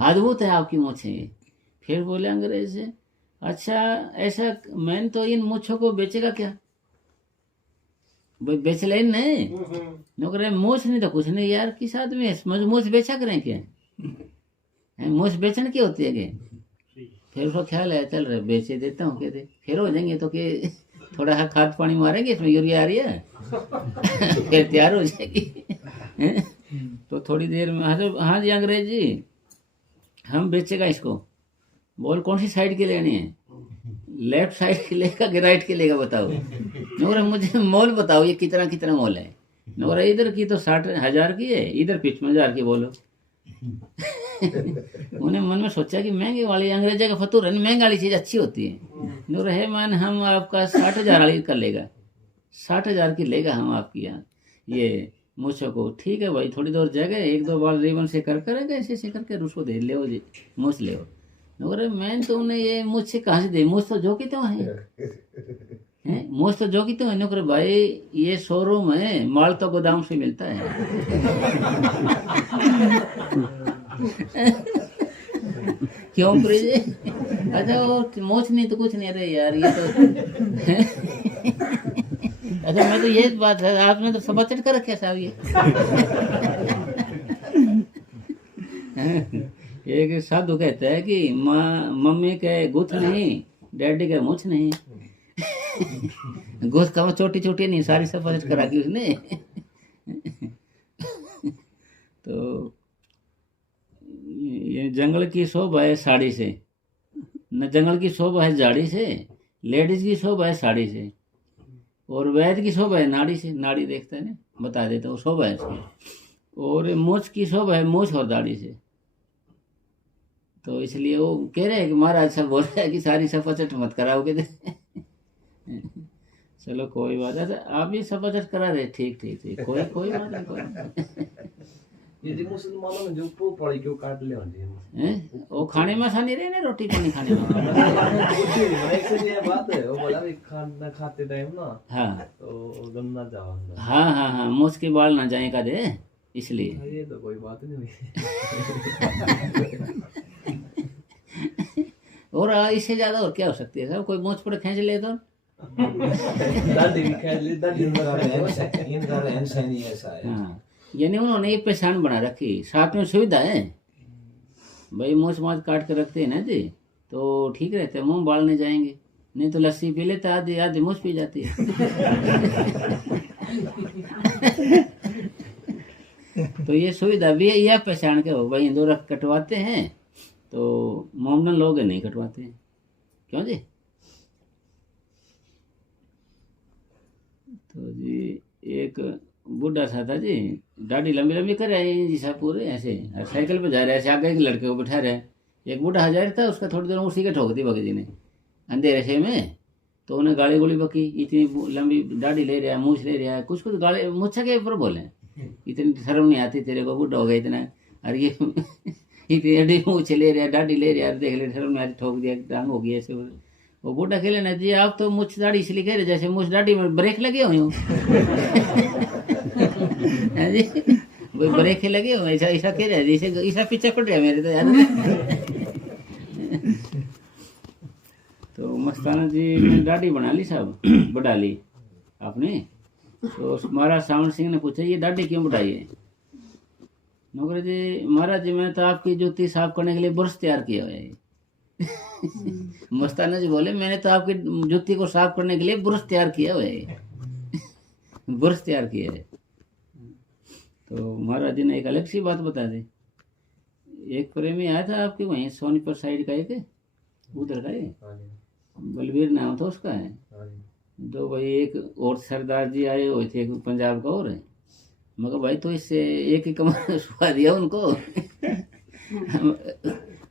अद्भुत है आपकी मूछें। फिर बोले अंग्रेज से, अच्छा ऐसा मैन तो इन मूछों को बेचेगा क्या? बेच ले नहीं, नौकर मूछ नहीं तो कुछ नहीं यार, किस आदमी है मूछ बेचा करें क्या? मूछ बेचने की होती है क्या? फिर उसको ख्याल है, चल रहे बेचे देता हूँ, कहते फिर हो जाएंगे तो कि थोड़ा सा खाद पानी मारेंगे, इसमें यूरिया आ रही है फिर तैयार हो जाएगी। तो थोड़ी देर में हाँ जी अंग्रेज जी हम बेचेगा इसको। बोल कौन सी साइड की लेनी है? लेफ्ट साइड की लेगा कि राइट की लेगा बताओ? मुझे मोल बताओ, ये कितना कितना मोल है? और इधर की तो 60,000 की है, इधर 55,000 की बोलो। उन्हें मन में सोचा कि महंगी वाली अंग्रेजा का फतूर है, महंगी वाली चीज अच्छी होती है। नूर है मान हम आपका 60,000 वाली कर लेगा, 60,000 की लेगा हम आपकी यहाँ ये मूछों को। ठीक है भाई, थोड़ी देर जगह 1-2 बार रिबन से कर करेगा, ऐसे ऐसे करके उसको दे ले जी मूछ ले। नूर मैं तुमने ये मूछ से कहाँ से दे, मूछ तो जो की तो है मूछ तो जो की तो है। नौकर भाई ये शोरूम है, माल तो गोदाम से मिलता है। क्यों प्रिय? अच्छा वो मूछ नहीं तो कुछ नहीं रहे यार, ये तो अच्छा मैं तो ये बात है, आपने तो सब चट कर रखे साहब ये। एक साधु कहता है कि मम्मी के गुथ नहीं, डैडी के मूछ नहीं। गोश्त का छोटी छोटी नहीं, सारी सफाई करा दी उसने। तो ये जंगल की शोभा है साड़ी से, न जंगल की शोभा है झाड़ी से, लेडीज की शोभा है साड़ी से, और वैद की शोभा है नाड़ी से। नाड़ी देखता है ना, बता देता हूँ शोभा है इसकी। और मूछ की शोभा है मूछ और दाढ़ी से। तो इसलिए वो कह रहे हैं कि महाराज सब बोल रहे हैं कि सारी सफा चट मत कराओगे। चलो कोई बात है, आप भी सब बचत करा रहे, ठीक ठीक ठीक, कोई बात नहीं। यदि मुसलमानों में जो पो पड़ी क्यों काट ले हैं वो खाने में आसानी रहे ना, रोटी पानी खाने में। ये बात है, वो बोला भी खाना खाते टाइम ना, हाँ तो गन्ना जाओ। हाँ मुझ के बाल ना जाए का दे, इसलिए। ये तो कोई बात नहीं हुई। और इससे ज्यादा और क्या हो सकती है साहब, कोई मोच पड़े खींच ले तो दाढ़ी भी खींच ली, दाढ़ी इनका रहन ही ऐसा है। हाँ यानी उन्होंने एक पहचान बना रखी, साथ में सुविधा है भाई। मूछ माछ काट कर रखते हैं ना जी, तो ठीक रहता है, मुंह बालने जाएंगे। नहीं तो लस्सी पी लेते, आधी आधी मूछ पी जाती है। तो ये सुविधा भी है, यह पहचान के हो भाई हिंदू कटवाते हैं, तो मोमडन लोग नहीं कटवाते हैं। क्यों जी? तो जी एक बूढ़ा सा था जी, दाढ़ी लंबी लंबी कर रहे हैं जी साहब पूरे ऐसे, साइकिल पे जा रहे हैं, ऐसे आगे एक लड़के को बिठा रहे हैं। एक बूढ़ा हजार था, उसका थोड़ी देर उसी के ठोक दी भगत जी ने अंधेरे से में। तो उन्हें गाली गोली बकी, इतनी लंबी दाढ़ी ले रहा है, मूछ ले रहा है, कुछ गाली मुच्छा के ऊपर बोले, इतनी शर्म नहीं आती तेरे को, बूढ़ा हो गया इतना, अरे ये इतनी अड्डी मूछ ले रहा है, दाढ़ी ले रहा है, देख ले शर्म नहीं आती, ठोक दिया, टांग हो गई ऐसे। वो बूढ़ा खेले ना जी, आप तो मुझ दाढ़ी इसलिए कह रहे जैसे मुझ दाढ़ी में ब्रेक लगे हुए हो। जी वो ब्रेक लगे हो, ऐसा कह रहे जैसे ऐसा पीछे पड़ रहा मेरे तो यार। तो मस्ताना जी ने दाढ़ी बना ली साहब, बढ़ा ली आपने। तो महाराज सावन सिंह ने पूछा ये दाढ़ी क्यों बढ़ाई है? नौकर जी महाराज जी मैंने तो आपकी जूती साफ करने के लिए ब्रश तैयार किया हुआ है। मस्ताना जी बोले मैंने तो आपकी जूती को साफ करने के लिए ब्रश तैयार किया हुआ है, ब्रश तैयार किया है। तो महाराज जी ने एक अलग सी बात बता दी। एक प्रेमी आया था आपके वहीं सोनीपत साइड का, एक उधर का है, बलबीर नाम था उसका है। तो भाई एक और सरदार जी आए हुए थे, एक पंजाब का और है। मगर भाई तो इससे एक ही कमरा सुखा दिया उनको।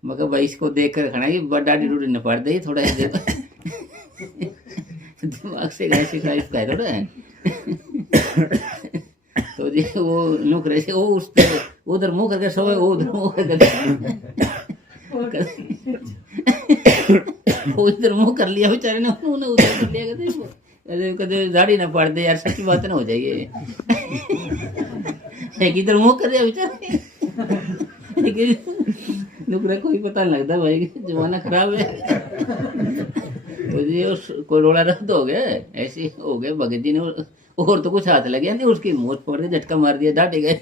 मगर भाई इसको देख कर खाना कि दाढ़ी डूडी न पड़ दे, थोड़ा दिमाग से ऐसी टाइप का है थोड़ा। तो जी वो नुक रहे वो उस पर उधर मुंह करके सोए, वो उधर मुंह वो इधर मुंह कर लिया बेचारे ने, उन्होंने उधर कर लिया। कदे दाढ़ी ना पड़ दे यार, सच्ची बात ना हो जाएगी। एक इधर मुंह कर दिया बेचारे, नुकरा कोई पता नहीं लगता भाई, जमाना खराब है। तो जी उस कोई रोड़ा रद्द हो गया, ऐसे हो गया भगत जी ने, और तो कुछ हाथ लगे नहीं, उसकी मूछ पकड़ के झटका मार दिया, डांटे गए।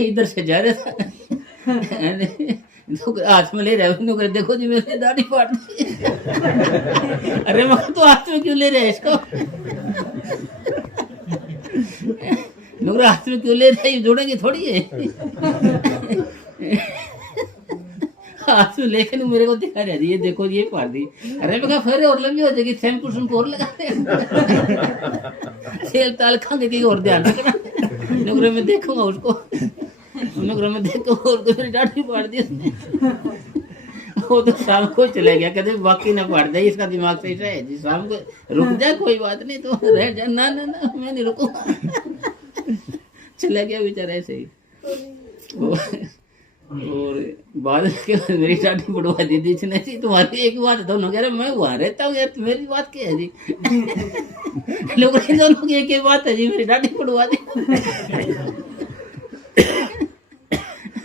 इधर से जा रहा था, हाथ में ले रहा है, देखो जी मेरी दाढ़ी फाट दी। अरे मगर तो हाथ में क्यों ले रहे हैं इसको? नुकरा हाथ में क्यों ले रहे हैं, जोड़ेंगे थोड़ी है। हाथ में लेकिन मेरे को दिखा रहा ये देखो ये पार दी। अरे मैं कहा फिर और लंबी हो जाएगी, शैम्पू शैम्पू और लगाते हैं तेल ताल खाने की और ध्यान रखना। नौकरी में देखूंगा उसको, नौकरी में देखूंगा और मेरी दाढ़ी पाड़ दी उसने। वो तो शाम को चले गया, कहते बाकी ना पाड़ दे, इसका दिमाग सही है जी, शाम को रुक जा कोई बात नहीं तो रह जा। ना ना ना मैं नहीं रुकूंगा। चला गया बेचारा ऐसे ही। और बाद में मेरी दाढ़ी बढ़वा दी थी इसने जी, तुम्हारी एक बात दोनों कह रहे मैं वहां रहता हूँ यार, मेरी बात क्या है जी। लोग दोनों की एक ही बात है जी, मेरी दाढ़ी बढ़वा दी।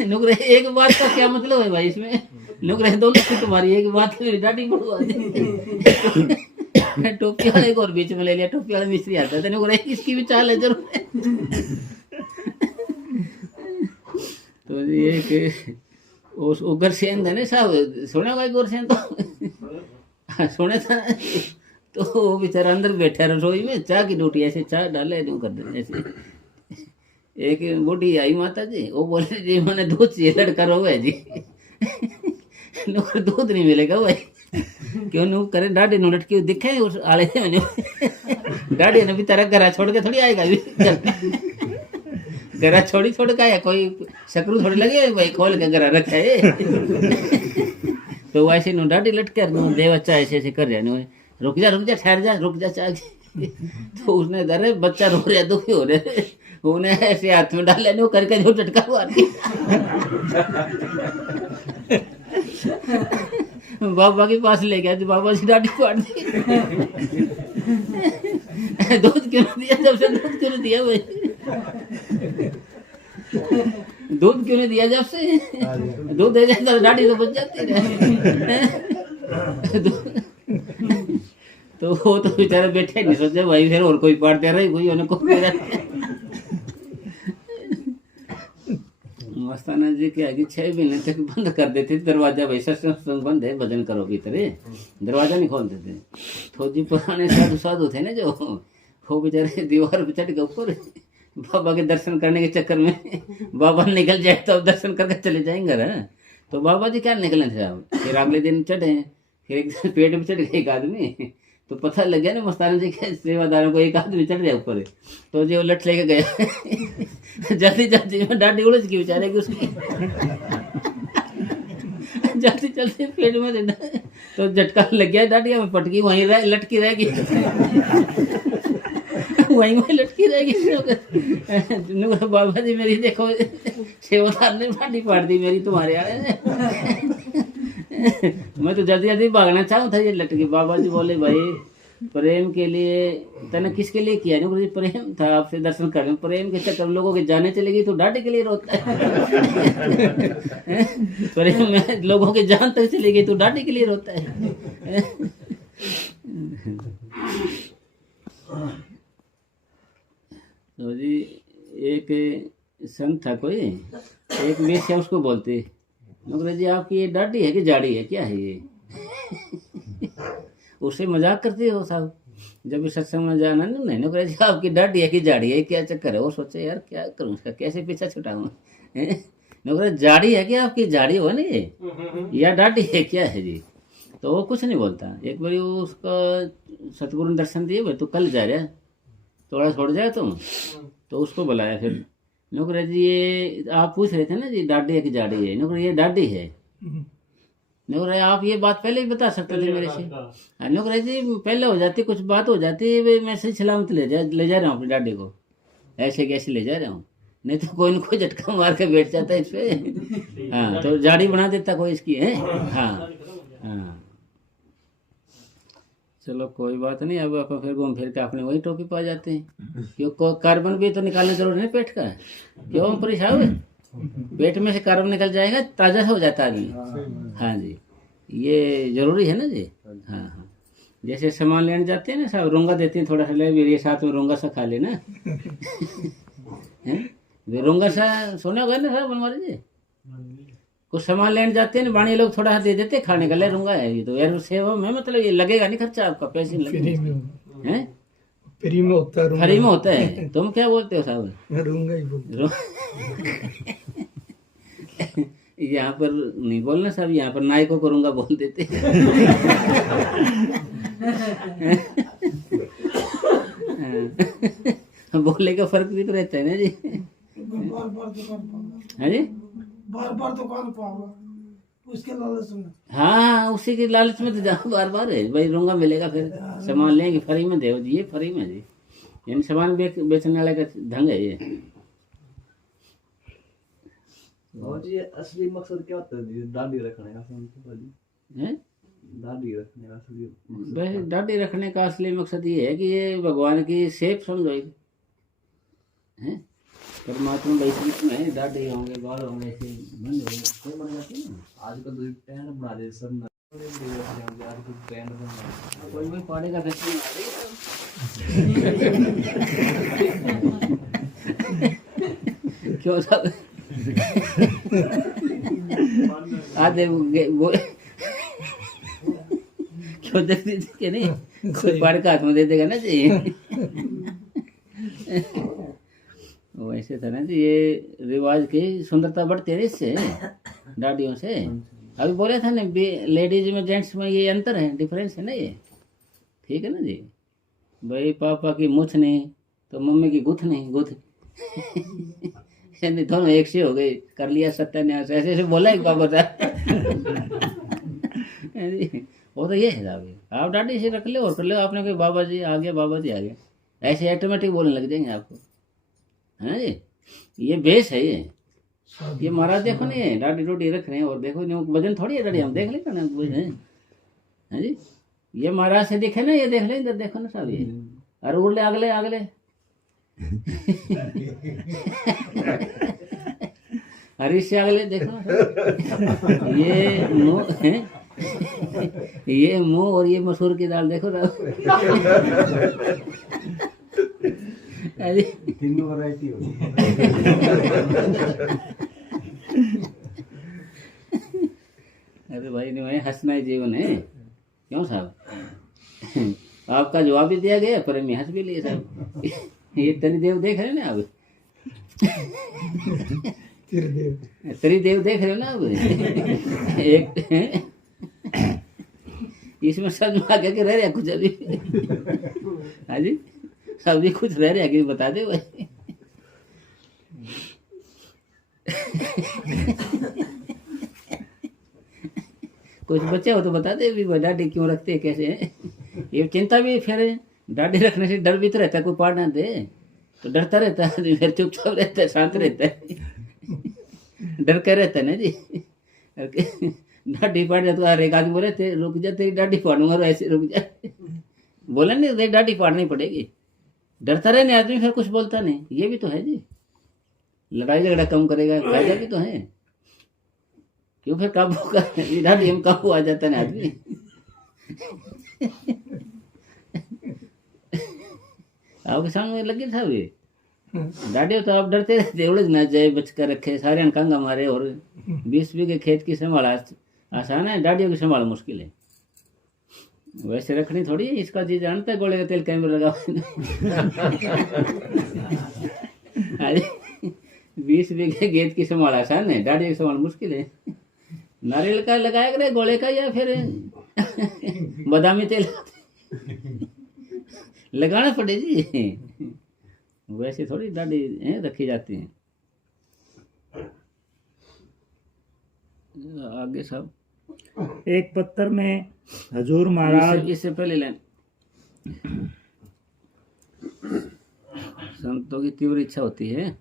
नुकरे एक बात का क्या मतलब है भाई इसमें, नुकरे दोनों की तुम्हारी एक बात है, मेरी दाढ़ी बढ़वा दी। टोपी वाले को और बीच में ले लिया, टोपी वाला मिस्त्री आता था, नुकरे इसकी भी चाल है जरूर। तो ये कि उस उग्रसेन था ना साहब, सुना होगा उग्रसेन तो सुने था। तो वो बेचारा अंदर बैठा रसोई में, चाय की ड्यूटी ऐसे चाय डाले कर दे ऐसे। एक बूढ़ी आई माता जी, वो बोले जी मैंने दूध चाहिए, लड़का रो है जी। दूध नहीं मिलेगा भाई, क्यों नू करे डाढ़ी नु लटकी दिखे उस आले से मैंने डाढ़ी ने भी तेरा घर छोड़ के थोड़ी आएगा, घर छोड़ी छोड़ के आया, कोई शकरू थोड़ी लगे भाई खोल के घर रखा है। तो वैसे नु डाढ़ी लटके देव अच्छा ऐसे ऐसे कर रहे, रुक जा ठहर जा, रुक जा चाह। तो उसने अरे बच्चा रो रहा दुखी हो रहे, उन्हें ऐसे हाथ में डाल लेने करके जो झटका हुआ बाबा के पास ले गया, तो बाबा जी दाढ़ी फाड़ दी। दूध क्यों दिया, जब से दूध क्यों दिया भाई, दूध क्यों नहीं दिया जब से, दूध दे जाता दाढ़ी तो बच जाती है। तो वो तो बेचारे बैठे नहीं सोचे भाई फिर और कोई पाड़ दे रही कोई उनको। मस्ताना जी क्या है कि 6 महीने तक बंद कर देते थे दरवाजा, भाई सत्संग बंद है भजन करो भीतर, दरवाजा नहीं खोलते थे। तो जी पुराने साधु साधु थे ना जो, वो बेचारे दीवार पे चढ़ के ऊपर बाबा के दर्शन करने के चक्कर में बाबा निकल जाए तो दर्शन करके चले जाएंगे ना। तो बाबा जी क्या निकले थे साहब, फिर अगले दिन चढ़े, फिर एक दिन पेट में चढ़ गए एक आदमी, तो पता लग गया ना मस्ताना जी के सेवादारों को एक आदमी चढ़ गया ऊपर, तो जो लट लेके गया। जल्दी जल्दी में दाढ़ी उड़ज की बेचारे की उसकी, जल्दी जल्दी पेट में तो झटका लग गया, दाढ़ी में पटकी वहीं लटकी रहेगी, वहीं लटकी रहेगी। बाबा जी मेरी देखो सेवादार ने दाढ़ी फाड़ दी मेरी तुम्हारे आए। मैं तो जल्दी जल्दी भागना चाहूँ था, ये लटकी। बाबा जी बोले भाई प्रेम के लिए तने किसके लिए किया, नहीं बोले प्रेम था आपसे दर्शन करने, प्रेम के चक्कर लोगों के जाने चलेगी तो दाढ़ी के लिए रोता है। प्रेम में लोगों के जान तक चलेगी तो दाढ़ी के लिए रोता है। तो जी एक संत था कोई, एक वेश्या उसको बोलते, नौकरी जी आपकी ये दाढ़ी है कि जाड़ी है, क्या है ये? उससे मजाक करते हो साहब, जब सत्संग में जाना नहीं, नौकरी जी आपकी दाढ़ी है कि जाड़ी है, क्या चक्कर है? वो सोचे यार क्या करूँ इसका, कैसे पीछा छुटाऊँ। नौकरी जाड़ी है कि आपकी जाड़ी हो ना ये, या दाढ़ी है क्या है जी? तो वो कुछ नहीं बोलता। एक बार उसका सतगुरु ने दर्शन दिए, भाई तू कल जा रहा थोड़ा छोड़ जाए तुम, तो उसको बुलाया। फिर नौकरी जी ये आप पूछ रहे थे ना जी दाढ़ी है कि जाड़ी है, नौकरी ये दाढ़ी है। नौकरी आप ये बात पहले ही बता सकते थे मेरे से। नौकरी जी पहले हो जाती, कुछ बात हो जाती, मैं सही सलामत ले जा रहा हूँ अपनी दाढ़ी को, ऐसे कैसे ले जा रहा हूँ, नहीं तो कोई न कोई झटका मार के बैठ जाता इस पे। हाँ तो जाड़ी बना देता कोई इसकी है। हाँ हाँ चलो कोई बात नहीं, अब अपन फिर घूम फिर के अपने वही टोपी पा जाते हैं। क्यों कार्बन भी तो निकालना जरूरी नहीं पेट का, क्यों परेशान हुए? पेट में से कार्बन निकल जाएगा, ताज़ा हो जाता आदमी। हाँ जी ये जरूरी है ना जी। हाँ हाँ जैसे सामान लेने जाते हैं ना साहब, रोंगा देते हैं थोड़ा सा, ले मेरे साथ में रोंगा सा खा लेना। रोंगा सा सोना होगा ना साहब बनवारी जी, कुछ सामान लेने जाते हैं ना, बाणी लोग थोड़ा दे देते खाने का, ले रूंगा है ये तो यार सेवा में, मतलब ये लगेगा नहीं खर्चा आपका, पैसे नहीं लगेंगे। हैं फ्री में होता है, फ्री में होता है। तुम क्या बोलते हो साहब? रूंगा ही बोलते। यहाँ पर नहीं बोलना सब, यहाँ पर नाई को करूंगा बोल देते। बोलने का फर्क भी तो रहता है ना जी। बार बार दुकान पाऊंगा, हाँ जी, बार बार दुकान पाऊंगा उसके लालच में। हाँ उसी की लालच में तो जाओ बार बार है भाई, रोंगा मिलेगा फिर सामान लेंगे फ्री में, दे दिए फ्री में जी। यानी सामान बेचने वाले का ढंग है ये। और ये असली मकसद क्या होता है जी? दाढ़ी रखने का समझते जी? हैं? दाढ़ी रखने का असली मकसद बस दाढ़ी रखने का असली मकसद ये है कि ये भगवान की सेफ समझो है। परमात्मा वैसे में दाढ़ी होंगे, बाल होंगे, ऐसे बंद होंगे तो बन जाती है ना। आजकल तो ट्रेंड बना दे सब ना, आजकल ट्रेंड बना कोई भी पाड़ेगा दक्षिण क्यों सब आधे वो क्यों देखते कि नहीं, कोई पाड़ का हाथ में दे देगा ना जी। वैसे था ना जी, ये रिवाज की सुंदरता बढ़ती है इससे, दाढ़ियों से। अभी बोले था ना लेडीज में जेंट्स में ये अंतर है, डिफरेंस है ना ये, ठीक है ना जी। भाई पापा की मुछ नहीं तो मम्मी की गुथ नहीं, गुथ यानी दोनों एक से हो गई, कर लिया सत्यान्यास, ऐसे ऐसे बोला एक पापा था। वो तो ये है साहब, आप दाढ़ी से रख लो और कर लो, आपने कोई बाबा जी आ गया, बाबा जी आ गया, ऐसे ऑटोमेटिक बोलने लग जाएंगे आपको, है ना जी। ये बेस है ये महाराज देखो नहीं दाढ़ी रोटी रख रहे हैं और देखो नहीं वजन थोड़ी है दाढ़ी, हम देख लेंगे ना बुझे है जी। ये महाराज से दिखे ना, ये देख ले इधर देखो ना साहब ये, अरे उड़ले अगले अगले हरीश से अगले देखो ना, ये मुंह है, ये मुंह और ये मसूर की दाल देखो ना। तीनों वैरायटी होगी। अरे भाई नहीं, हंसना ही जीवन है, क्यों साहब। आपका जवाब भी दिया गया पर मैं हंस भी लिए साहब। ये त्रिदेव देख रहे हैं ना अब, त्रिदेव देख रहे हो ना अब। एक इसमें सब आगे के रह रहे कुछ अभी, हाँ जी अभी कुछ रह रहे कि बता दे भाई। कुछ बच्चे हो तो बता दे भी दाढ़ी क्यों रखते हैं, कैसे है। ये चिंता भी फिर दाढ़ी रखने से डर भी तो रहता है, कोई पाड़ ना दे तो डरता रहता है, फिर चुपचाप रहता है, शांत रहता है, डर कर रहता है ना जी। दाढ़ी फाड़ जाए तो हर एक आदमी बोले थे रुक जा तेरी दाढ़ी फाड़ूंगा, और ऐसे रुक जा, बोले नहीं तेरी दाढ़ी फाड़नी पड़ेगी। डरता रहने आदमी फिर कुछ बोलता नहीं, ये भी तो है जी। लड़ाई झगड़ा कम करेगा, फायदा भी तो है, क्यों फिर काबू का दाढ़ी हम काबू आ जाता है आदमी। आपके सामने लगे था वे दाढ़ी, तो आप डरते रहते, उड़ज ना जाए बच कर रखे, सारे अंकांगा मारे। और 20 बीघे खेत की संभाल आसान है, दाढ़ियों की संभाल मुश्किल है। वैसे रखनी थोड़ी है, इसका जी जानता है गोले का तेल कैमरा लगा। 20 बीघे खेत की संभाल आसान है, दाढ़ियों की संभाल मुश्किल है। नारियल का लगाया करे गोले का, या फिर बादामी तेल लगाना पड़े जी। वैसे थोड़ी दाढ़ी रखी जाती है। आगे सब एक पत्थर में हजूर महाराज, इससे पहले लें, संतों की तीव्र इच्छा होती है।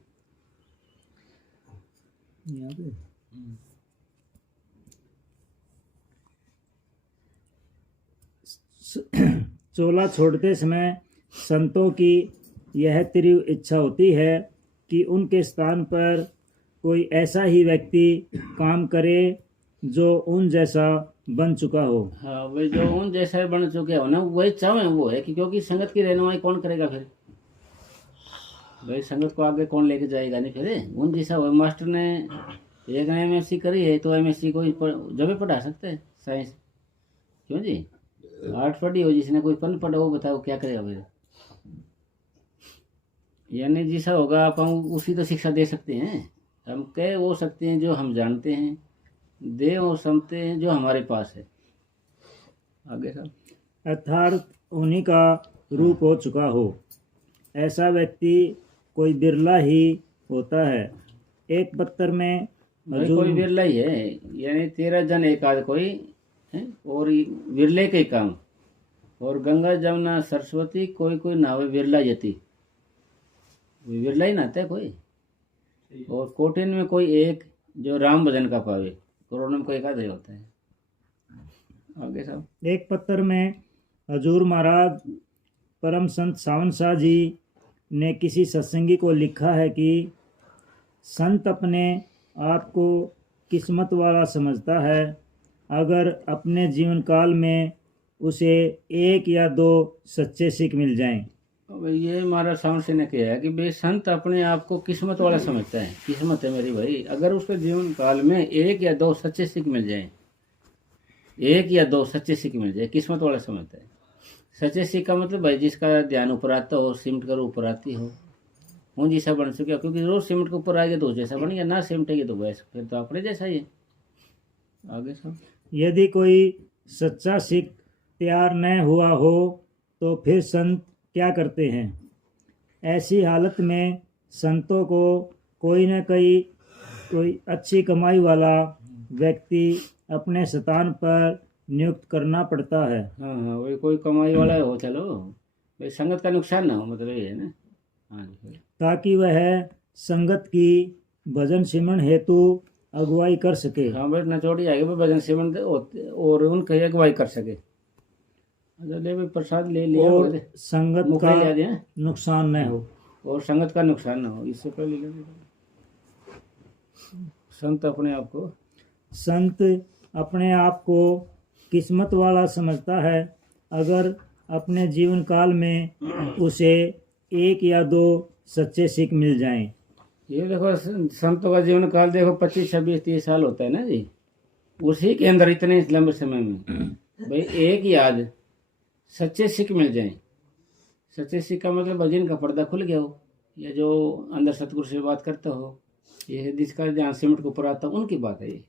चोला छोड़ते समय संतों की यह तीव्र इच्छा होती है कि उनके स्थान पर कोई ऐसा ही व्यक्ति काम करे जो उन जैसा बन चुका हो। हाँ वही जो उन जैसा बन चुके हो ना, वही चाहे वो है कि क्योंकि संगत की रहनुमाई कौन करेगा फिर, भाई संगत को आगे कौन लेके जाएगा नहीं फिर। उन जैसा हो, मास्टर ने एक ने एमएससी करी है तो एमएससी को जब पढ़ा सकते हैं साइंस, क्यों जी। आर्ट पढ़ी हो जिसने कोई पन पढ़ा, वो बताओ क्या करेगा फिर। यानी जैसा होगा आप हम उसी तो शिक्षा दे सकते हैं, हम कह वो सकते हैं जो हम जानते हैं, दे वो समझते हैं जो हमारे पास है। आगे साहब। अर्थात उन्हीं का रूप हो चुका हो, ऐसा व्यक्ति कोई बिरला ही होता है। एक पत्थर में भाई कोई बिरला ही है, यानी 13 जन एक आध कोई है, और बिरले के काम। और गंगा जमुना सरस्वती कोई कोई नावे बिरला यति, बिरला ही नहाता है कोई। और कोटिन में कोई एक जो राम भजन का पावे, करोड़ों में कोई एक आधा ही होता है। आगे साहब। एक पत्र में हजूर महाराज परम संत सावन शाह जी ने किसी सत्संगी को लिखा है कि संत अपने आप को किस्मत वाला समझता है अगर अपने जीवन काल में उसे 1 या 2 सच्चे सिख मिल जाएं। अब ये हमारा सावन से ने किया है कि भाई संत अपने आप को किस्मत वाला समझता है, किस्मत है मेरी भाई, अगर उसके जीवन काल में 1 या 2 सच्चे सिख मिल जाए, 1 या 2 सच्चे सिख मिल जाए, किस्मत वाला समझता है। सच्चे सिख का मतलब भाई जिसका ध्यान ऊपर आता हो, सिमट कर ऊपर आती हो, वो जैसा बन सके। क्योंकि रोज सिमट के ऊपर आएगा तो जैसा बनेगा, ना सिमटेगी तो वैसा, फिर तो अपने जैसा ही है। आगे साहब। यदि कोई सच्चा सिख तैयार न हुआ हो तो फिर संत क्या करते हैं? ऐसी हालत में संतों को कोई अच्छी कमाई वाला व्यक्ति अपने स्थान पर नियुक्त करना पड़ता है। हाँ हाँ, वही कोई कमाई वाला हो, चलो भाई संगत का नुकसान ना हो, मतलब ये है ना। हाँ जी। ताकि वह संगत की भजन सिमरन हेतु अगुवाई कर सके। हाँ भाई नचोड़ी आएगी भाई भजन सिमरन और उनकी अगुवाई कर सके। अच्छा ले भाई प्रसाद ले लिया और संगत मुख का ले दिया, नुकसान न हो। और संगत का नुकसान ना हो, इससे पहले ले लिया। संत अपने आप को किस्मत वाला समझता है अगर अपने जीवन काल में उसे 1 या 2 सच्चे सिख मिल जाएं। ये देखो संतों का जीवन काल देखो 25, 26, 30 साल होता है ना जी, उसी के अंदर इतने लंबे समय में भाई 1 याद सच्चे सिख मिल जाएं। सच्चे सिख का मतलब भजन का पर्दा खुल गया हो, या जो अंदर सतगुरु से बात करता हो, ये जिसका ध्यान सिमट को ऊपर आता, उनकी बात है ये।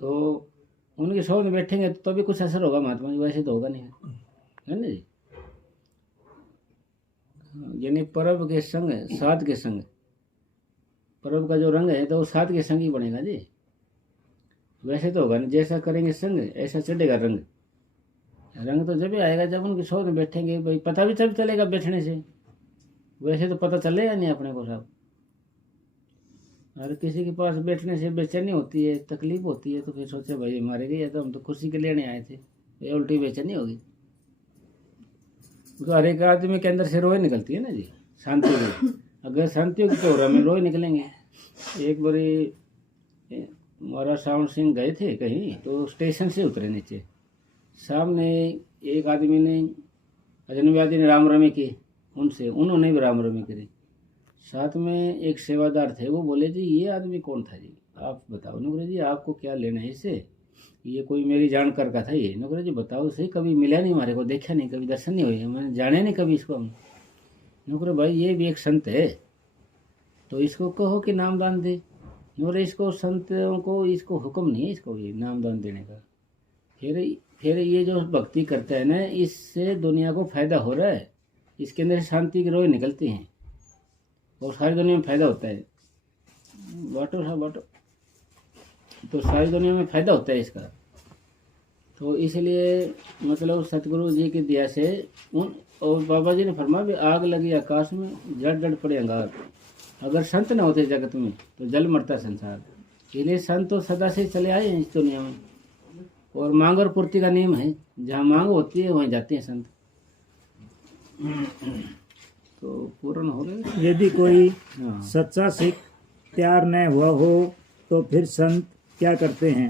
तो उनके सोच में बैठेंगे तो भी कुछ असर होगा महात्मा जी, वैसे तो होगा नहीं, है ना जी। यानी पर्व के संग साध के संग, पर्व का जो रंग है तो वो साध के संग ही बनेगा जी, वैसे तो होगा नहीं। जैसा करेंगे संग ऐसा चढ़ेगा रंग। रंग तो जब भी आएगा जब उनके सोच में बैठेंगे, भाई पता भी तब चलेगा बैठने से, वैसे तो पता चलेगा नहीं अपने को साहब। अगर किसी के पास बैठने से बेचैनी होती है, तकलीफ होती है, तो फिर सोचे भाई मारे गए, तो हम तो खुशी के लिए नहीं आए थे, ये उल्टी बेचैनी होगी। तो हर एक आदमी के अंदर से रोए निकलती है ना जी, शांति की। अगर शांति की तो में रोए निकलेंगे। एक बारी हमारा सावन सिंह गए थे कहीं, तो स्टेशन से उतरे नीचे, सामने एक आदमी ने, अजनबी आदमी ने राम रमी की, उन्होंने भी राम रमी करी। साथ में एक सेवादार थे, वो बोले जी ये आदमी कौन था जी, आप बताओ। नौकरी जी आपको क्या लेना है इससे, ये कोई मेरी जानकार का था ये। नौकरी जी बताओ सही, कभी मिला नहीं हमारे को, देखा नहीं, कभी दर्शन नहीं हुए, मैंने जाने नहीं कभी इसको हम। नौकरी भाई ये भी एक संत है, तो इसको कहो कि नामदान दे। नौकरी इसको संतों को इसको हुक्म नहीं है इसको ये नामदान देने का। फिर ये जो भक्ति करता है ना, इससे दुनिया को फायदा हो रहा है, इसके अंदर शांति की रोए निकलती हैं और सारी दुनिया में फायदा होता है। बाटो साहब बाटो, तो सारी दुनिया में फायदा होता है इसका। तो इसलिए मतलब सतगुरु जी की दया से और बाबा जी ने फरमाया भी आग लगी आकाश में, जड़ जड़ पड़े अंगार। अगर संत न होते जगत में तो जल मरता संसार। इसलिए संत तो सदा से चले आए हैं इस दुनिया में, और मांग और पूर्ति का नियम है, जहाँ मांग होती है वहीं जाते हैं संत। तो पूर्ण हो गए। यदि कोई सच्चा सिख तैयार न हुआ हो तो फिर संत क्या करते हैं?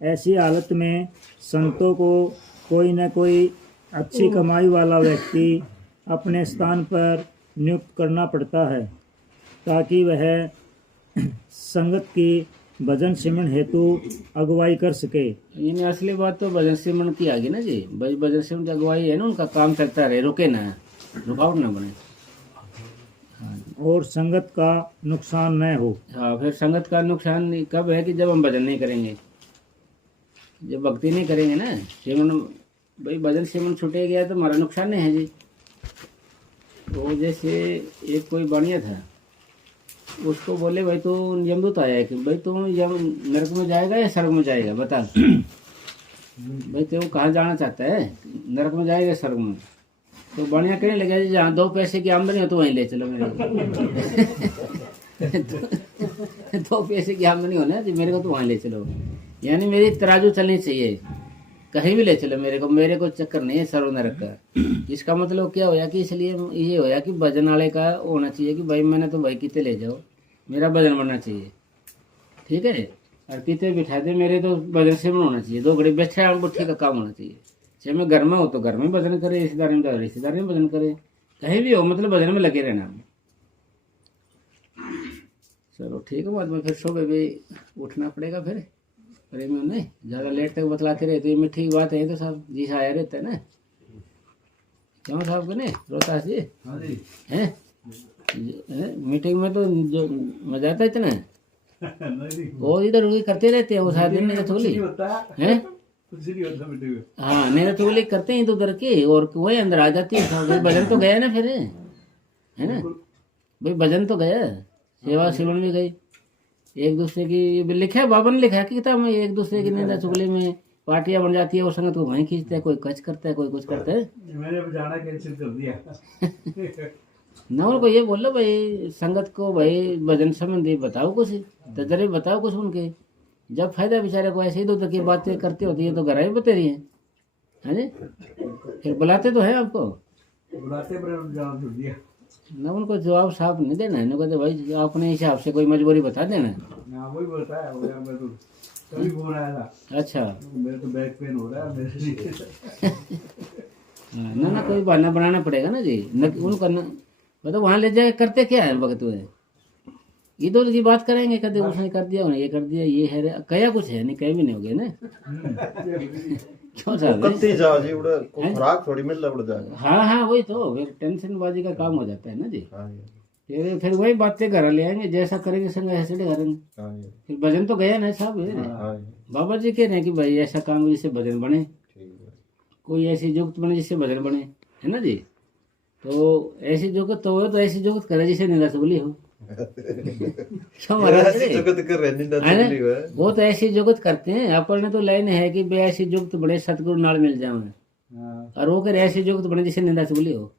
ऐसी हालत में संतों को कोई न कोई अच्छी कमाई वाला व्यक्ति अपने स्थान पर नियुक्त करना पड़ता है ताकि वह संगत की भजन सिमरन हेतु अगुवाई कर सके। यानी असली बात तो भजन सिमरन की आ गई ना जी, भजन सिमरन की अगुवाई है ना, उनका काम चलता रहे, रुके ना, रुकावट ना बने। और संगत का नुकसान न हो। हाँ, फिर संगत का नुकसान कब है कि जब हम भजन नहीं करेंगे, जब भक्ति नहीं करेंगे ना। सेवन भाई भजन सेवन छूटे गया तो हमारा नुकसान नहीं है जी। तो जैसे एक कोई बढ़िया था, उसको बोले भाई तू यमदूत आया है कि भाई तू नरक में जाएगा या स्वर्ग में जाएगा बता। भाई तू कहाँ जाना चाहता है, नरक में जाएगा स्वर्ग में। तो बढ़िया कहने लगा जी जहाँ 2 पैसे की आमदनी हो तो वहीं ले चलो मेरे को। 2 पैसे की आमदनी हो ना जी मेरे को तो वहीं ले चलो, यानी मेरी तराजू चलनी चाहिए, कहीं भी ले चलो मेरे को चक्कर नहीं है सर्व नरक का। इसका मतलब क्या होया कि इसलिए ये होया कि भजन वाले का होना चाहिए कि भाई मैंने तो भाई कितने ले जाओ, मेरा भजन बनना चाहिए, ठीक है। और कितने बिठा दे मेरे तो भजन से होना चाहिए, 2 घड़ी बैठे बुट्ठी का काम होना चाहिए। चाहे मैं घर में हो तो घर में भजन करे, रिश्तेदारी में तो रिश्तेदारी में भजन करे, कहीं भी हो मतलब भजन में लगे रहना। चलो ठीक है, बाद में फिर सुबह भी उठना पड़ेगा फिर। अरे मैं नहीं ज़्यादा लेट तक बतलाते रहे तो ये मीठी बात है तो साहब जी आया रहता है ना। क्यों साहब ने रोहतास जी हैं मीटिंग में तो जो मजा आता है इतना वो इधर उधर करते रहते हैं वो सारा दिन। नहीं थोली है हाँ, नहीं तो थोली करते हैं इधर के और वही अंदर आ जाती है। भजन तो गया ना फिर, है ना भाई, भजन तो गया, सेवा सेवन भी गई। एक दूसरे की लिखा है, बाबा ने लिखा है कि किताब में, एक दूसरे की निंदा चुगली में पार्टियां बन जाती है और संगत को वहीं खींचता है, कोई कच करता है कोई कुछ करता है। मैंने जाना कैंसिल कर दिया। ना उनको ये बोलो भाई संगत को भाई भजन संबंधी बताओ कुछ, तो जरूर बताओ कुछ उनके, जब फायदा बेचारे को। ऐसे ही तो की बातें करती होती है तो घर ही बते रही है जी, फिर बुलाते तो है आपको, बुलाते पर जाना छोड़ दिया ना। उनको जवाब साफ नहीं देना है, ना कहते भाई अपने हिसाब से कोई मजबूरी बता देना। ना वही बोलता है वो यार, मैं तो कभी बोल रहा था। अच्छा मेरे तो बैक पेन हो रहा है मेरे लिए। ना कोई बहाना बनाना पड़ेगा ना जी, न उनको न मतलब वहाँ ले जाके करते क्या है वक्त में, इधर की बात करेंगे, कदे उसने कर दिया उन्हें ये कर दिया, ये है कया कुछ है नहीं, कहीं भी नहीं हो गया ना। क्यों साहब कत्ती जाओ जी उड़ा को खुराक थोड़ी मिल लड़ जाएगा। हाँ वही तो फिर टेंशन बाजी का काम हो जाता है ना जी। हाँ फिर वही बातें घर ले आएंगे, जैसा करेंगे संग ऐसे करेंगे। हाँ फिर भजन तो गया ना साहब, हाँ बाबा जी कह रहे हैं कि भाई ऐसा काम जिससे भजन बने, ठीक है। कोई ऐसी जुगत बने जिससे भजन बने, है ना जी। तो ऐसी जुगत तो हो तो ऐसी जुगत करे जिससे निंदा चुगली हो। क्यों महाराज जगत कर रहे निंदा चुगली है, वो तो ऐसी जुगत करते हैं। अपन तो लाइन है कि भाई ऐसी जुगत बड़े सतगुरु नाल मिल जावे, और वो करे ऐसी जुगत बने जिससे निंदा चुगली हो।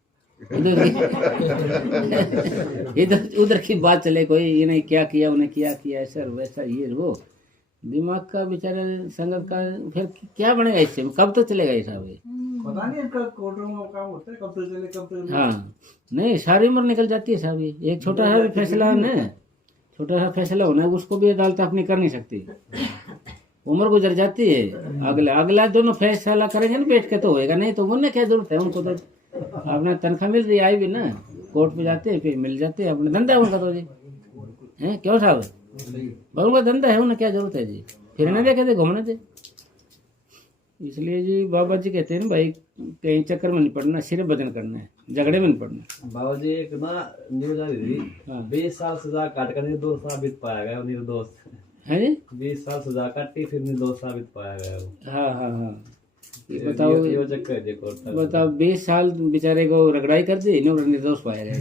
इधर उधर की बात चले, कोई इन्हें क्या किया उन्हें क्या किया, ऐसा वैसा ये वो दिमाग का बेचारा संगत का फिर क्या बनेगा इससे, कब तक चलेगा ये साहब। पता नहीं इनका कोर्ट में काम होता है, कब तक चले कब तक। हाँ नहीं सारी उम्र निकल जाती है साहब। ये एक छोटा सा फैसला है ना, छोटा सा फैसला होना है, उसको भी अदालत अपनी कर नहीं सकती, उम्र गुजर जाती है। अगला दोनों फैसला करेंगे ना बैठ के तो होएगा, नहीं तो उन्हें क्या जरूरत है, उनको तो अपना तनख्वाह मिल रही आई भी ना, कोर्ट पे जाते हैं फिर मिल जाते हैं, अपना धंधा है उनका तो जी है। क्यों साहब उनका धंधा है, उन्हें क्या जरूरत है जी, फिरने दे कहते घूमने दे। इसलिए जी बाबा जी कहते हैं ना भाई कहीं चक्कर में नहीं पड़ना, सिर्फ भजन करना है, झगड़े में नहीं पड़ना। बाबा जी एक ना न्यूज आ रही थी, 20 साल सजा काट कर निर्दोष साबित पाया गया, निर्दोष है जी, 20 साल सजा काटी फिर निर्दोष साबित पाया गया वो। हाँ ये बताओ, ये चक्कर है कोर्ट। बताओ 20 साल बेचारे को रगड़ाई कर दी, निर्दोष पाया गया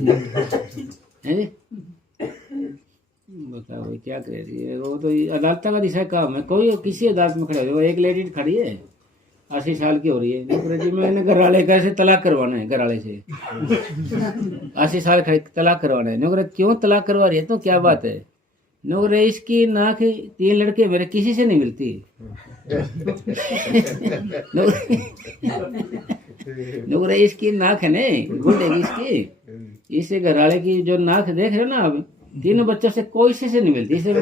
है जी। बताओ भाई क्या कह रही है, वो तो अदालत का दिशा काम है। कोई किसी अदालत में खड़ा हो, एक लेडी खड़ी है 80 साल की हो रही है जी, मैंने घर वाले कैसे तलाक करवाना है, घर वाले से 80 साल खड़ी तलाक करवाना है। नौकरी क्यों तलाक करवा रही है, तो क्या बात है। नौकरी इसकी नाक 3 लड़के मेरे किसी से नहीं मिलती। नौकरी इसकी नाक है नहीं गुंडेगी इसकी, इससे घर वाले की जो नाक देख रहे हो ना आप, 3 बच्चों से कोई से नहीं मिलती, इसलिए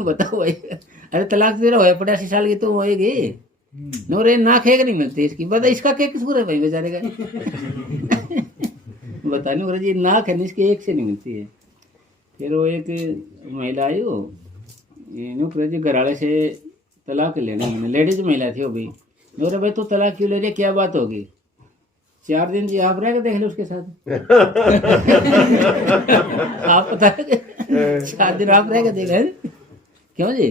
बताओ भाई। अरे तलाक दे रहा है 85 साल की तो होएगी, नौरे नाक है नहीं मिलती इसकी, बता इसका क्या कसूर है भाई बेचारे का। बता नहीं जी नाक है इसकी एक से नहीं मिलती है। फिर वो एक महिला आई, वो जी घराले से तलाक लेना, लेडीज महिला थी वो भी। नौरे भाई तू तलाक क्यों ले रही, क्या बात होगी। 4 दिन जी आप रह के देख लो उसके साथ। आप बता 4 दिन आप रह के देख रहे हैं। क्यों जी?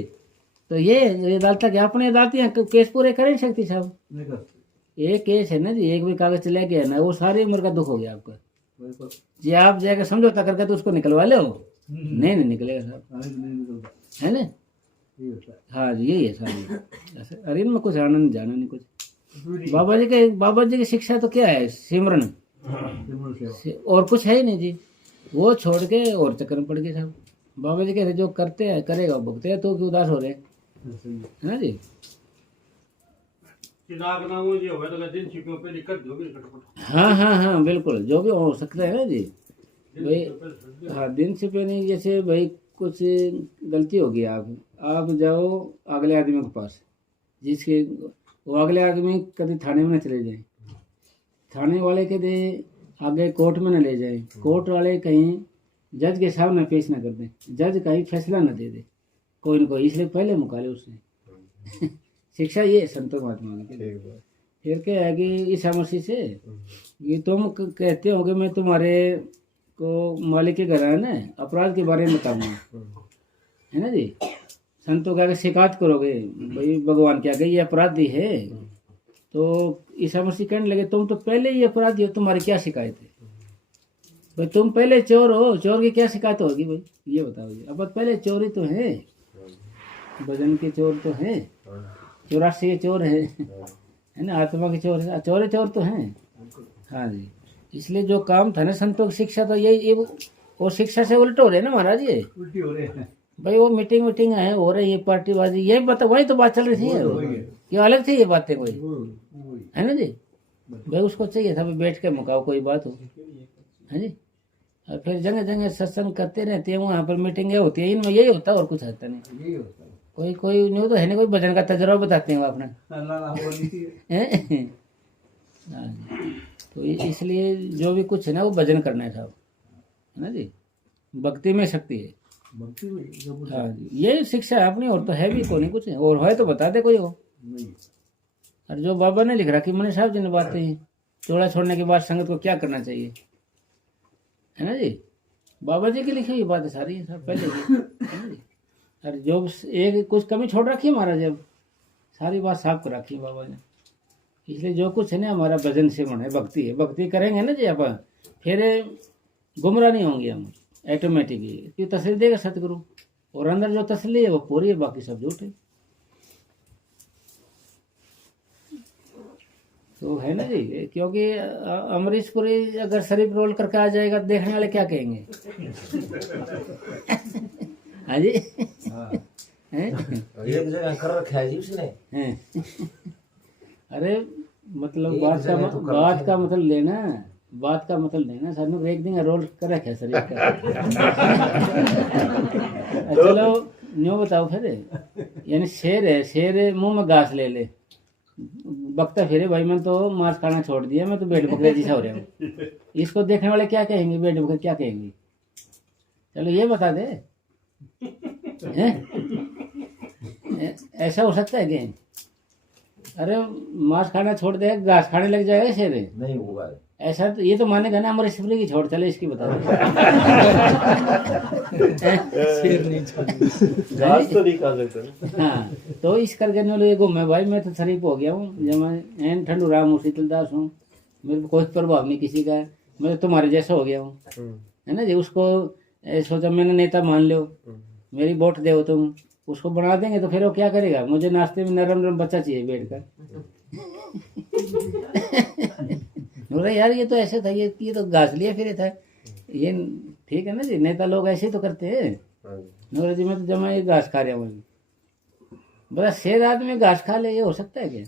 तो ये अदालत क्या अपने अदालत केस पूरे कर नहीं सकती साहब। एक केस है ना जी, एक भी कागज चले गया ना, वो सारी उम्र का दुख हो गया आपका जी। आप जाकर समझौता करके तो उसको निकलवा लो, नहीं निकलेगा साहब, है ना? हाँ जी, यही है साहब। अरे इनमें कुछ आना नहीं जाना नहीं कुछ। बाबा जी की शिक्षा तो क्या है? सिमरन, और कुछ है ही नहीं जी। वो छोड़ के और चक्कर में पड़ गए साहब। बाबा जी कहते जो करते हैं करेगा, भुगते हैं तो क्यों उदास हो रहे हैं, है ना जी? हाँ बिल्कुल, जो भी हो सकता है ना जी भाई। हाँ, दिन से पहले जैसे भाई कुछ गलती होगी, आप जाओ अगले आदमी के पास, जिसके वो अगले आदमी कभी थाने में न चले जाए, थाने वाले के दे आगे कोर्ट में न ले जाए, कोर्ट वाले कहीं जज के सामने पेश न कर दें, जज कहीं फैसला न दे दे कोई न कोई, इसलिए पहले मुकाले उससे। शिक्षा ये संतो महात्मा की। फिर क्या है कि ईसा मसीह से ये तुम कहते हो कि मैं तुम्हारे को मालिक के घर आना है अपराध के बारे में बताऊंगा, है ना जी? संतों का शिकायत करोगे भाई भगवान क्या ये अपराधी है, तो ईसा मसीह कहने लगे तुम तो पहले ही अपराधी हो, तुम्हारी क्या शिकायत है भाई? तुम पहले चोर हो, चोर की क्या शिकायत होगी भाई? ये बताओ जी। अब पहले चोरी तो है, भजन के चोर तो है, 84 के चोर है ना, आत्मा के चोर है, चोर तो हैं। हाँ जी, इसलिए जो काम था ना संतों की शिक्षा तो यही वो शिक्षा से उल्टे हो रहे ना महाराज, ये उल्टी हो रहे हैं भाई। वो मीटिंग है हो रही है, पार्टीबाजी, ये बता वही तो बात चल रही थी, ये अलग थी ये बातें कोई, है ना जी भाई? उसको चाहिए था बैठ के मुकाओ कोई बात हो, है जी? और फिर जगह जगह सत्संग करते रहते हैं, वहाँ पर मीटिंगें होती है, इनमें यही होता है और कुछ होता नहीं। कोई नहीं तो है ना, कोई भजन का तजुर्बा बताते हैं वो अपना। तो इसलिए जो भी कुछ है ना वो भजन करना है साहब, है ना जी? भक्ति में शक्ति है, हाँ जी, ये शिक्षा है अपनी, और तो है भी कोई नहीं कुछ, और है तो बता दे कोई हो। और जो बाबा ने लिख रखी मनीष साहब जी ने बातें, चोड़ा छोड़ने के बाद संगत को क्या करना चाहिए, है ना जी? बाबा जी की लिखी हुई बातें सारी है सब पहले की, है ना जी? और जो एक कुछ कमी छोड़ रखी है महाराज, अब सारी बात साफ कर रखी है बाबा ने। इसलिए जो कुछ है ना हमारा भजन सिमरन है, भक्ति है, भक्ति करेंगे ना जी अपन, फिर गुमराह नहीं होंगे हम ऑटोमेटिकली, क्योंकि तसल्ली देगा सतगुरु, और अंदर जो तसल्ली है वो पूरी है, बाकी सब झूठ है। तो है ना जी, क्योंकि अमरीश पुरी अगर शरीफ रोल करके आ जाएगा, देखने वाले क्या कहेंगे? हाँ जी, एक जगह कर रखा है जी उसने। अरे मतलब बात का मतलब लेना सर, एक दिन रोल कर रखा है शरीर का। चलो न्यू बताओ फिर, यानी शेर मुंह में घास ले ले, बकता फिरे भाई मैं तो मांस खाना छोड़ दिया, मैं तो बेड बकरे जैसा हो रहा हूँ, इसको देखने वाले क्या कहेंगे, बेड बकरे क्या कहेंगे? चलो ये बता दे, ऐसा हो सकता है क्या? अरे मांस खाना छोड़ दे, घास खाने लग जाएगा शेर? नहीं होगा ऐसा, तो ये तो मानेगा ना हमारे सिपरी की छोड़, चले इसकी बता दो। शेर नहीं घास तो नहीं खा सकते। हाँ, तो इस करके ये घूमे भाई, मैं तो शरीफ हो गया हूँ, जब मैं ठंडू राम हूँ, शीतलदास हूँ, मेरे को कोई प्रभाव नहीं किसी का, मैं तो तुम्हारे जैसा हो गया हूँ, है ना जी? उसको सोचा मैंने नेता मान लो, मेरी वोट दे तुम, उसको बना देंगे तो फिर वो क्या करेगा? मुझे नाश्ते में नरम बच्चा चाहिए बैठ कर। बोला यार ये तो ऐसे था, ये तो घास लिया फिर था, ये ठीक है ना जी? नेता लोग ऐसे तो करते हैं। नूरा जी मैं तो जमा ये घास खा रहा हूँ, बोला शेर आदमी घास खा ले, ये हो सकता है क्या?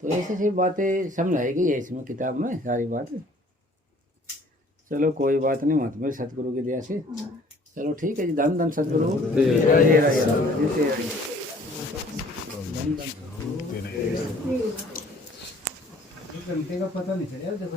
तो ऐसी बातें समझाएगी है इसमें किताब में सारी बातें। चलो कोई बात नहीं, महात्मा सतगुरु की दया से, चलो ठीक है जी, धन धन सतगुरु, घंटे का पता नहीं चला देखो।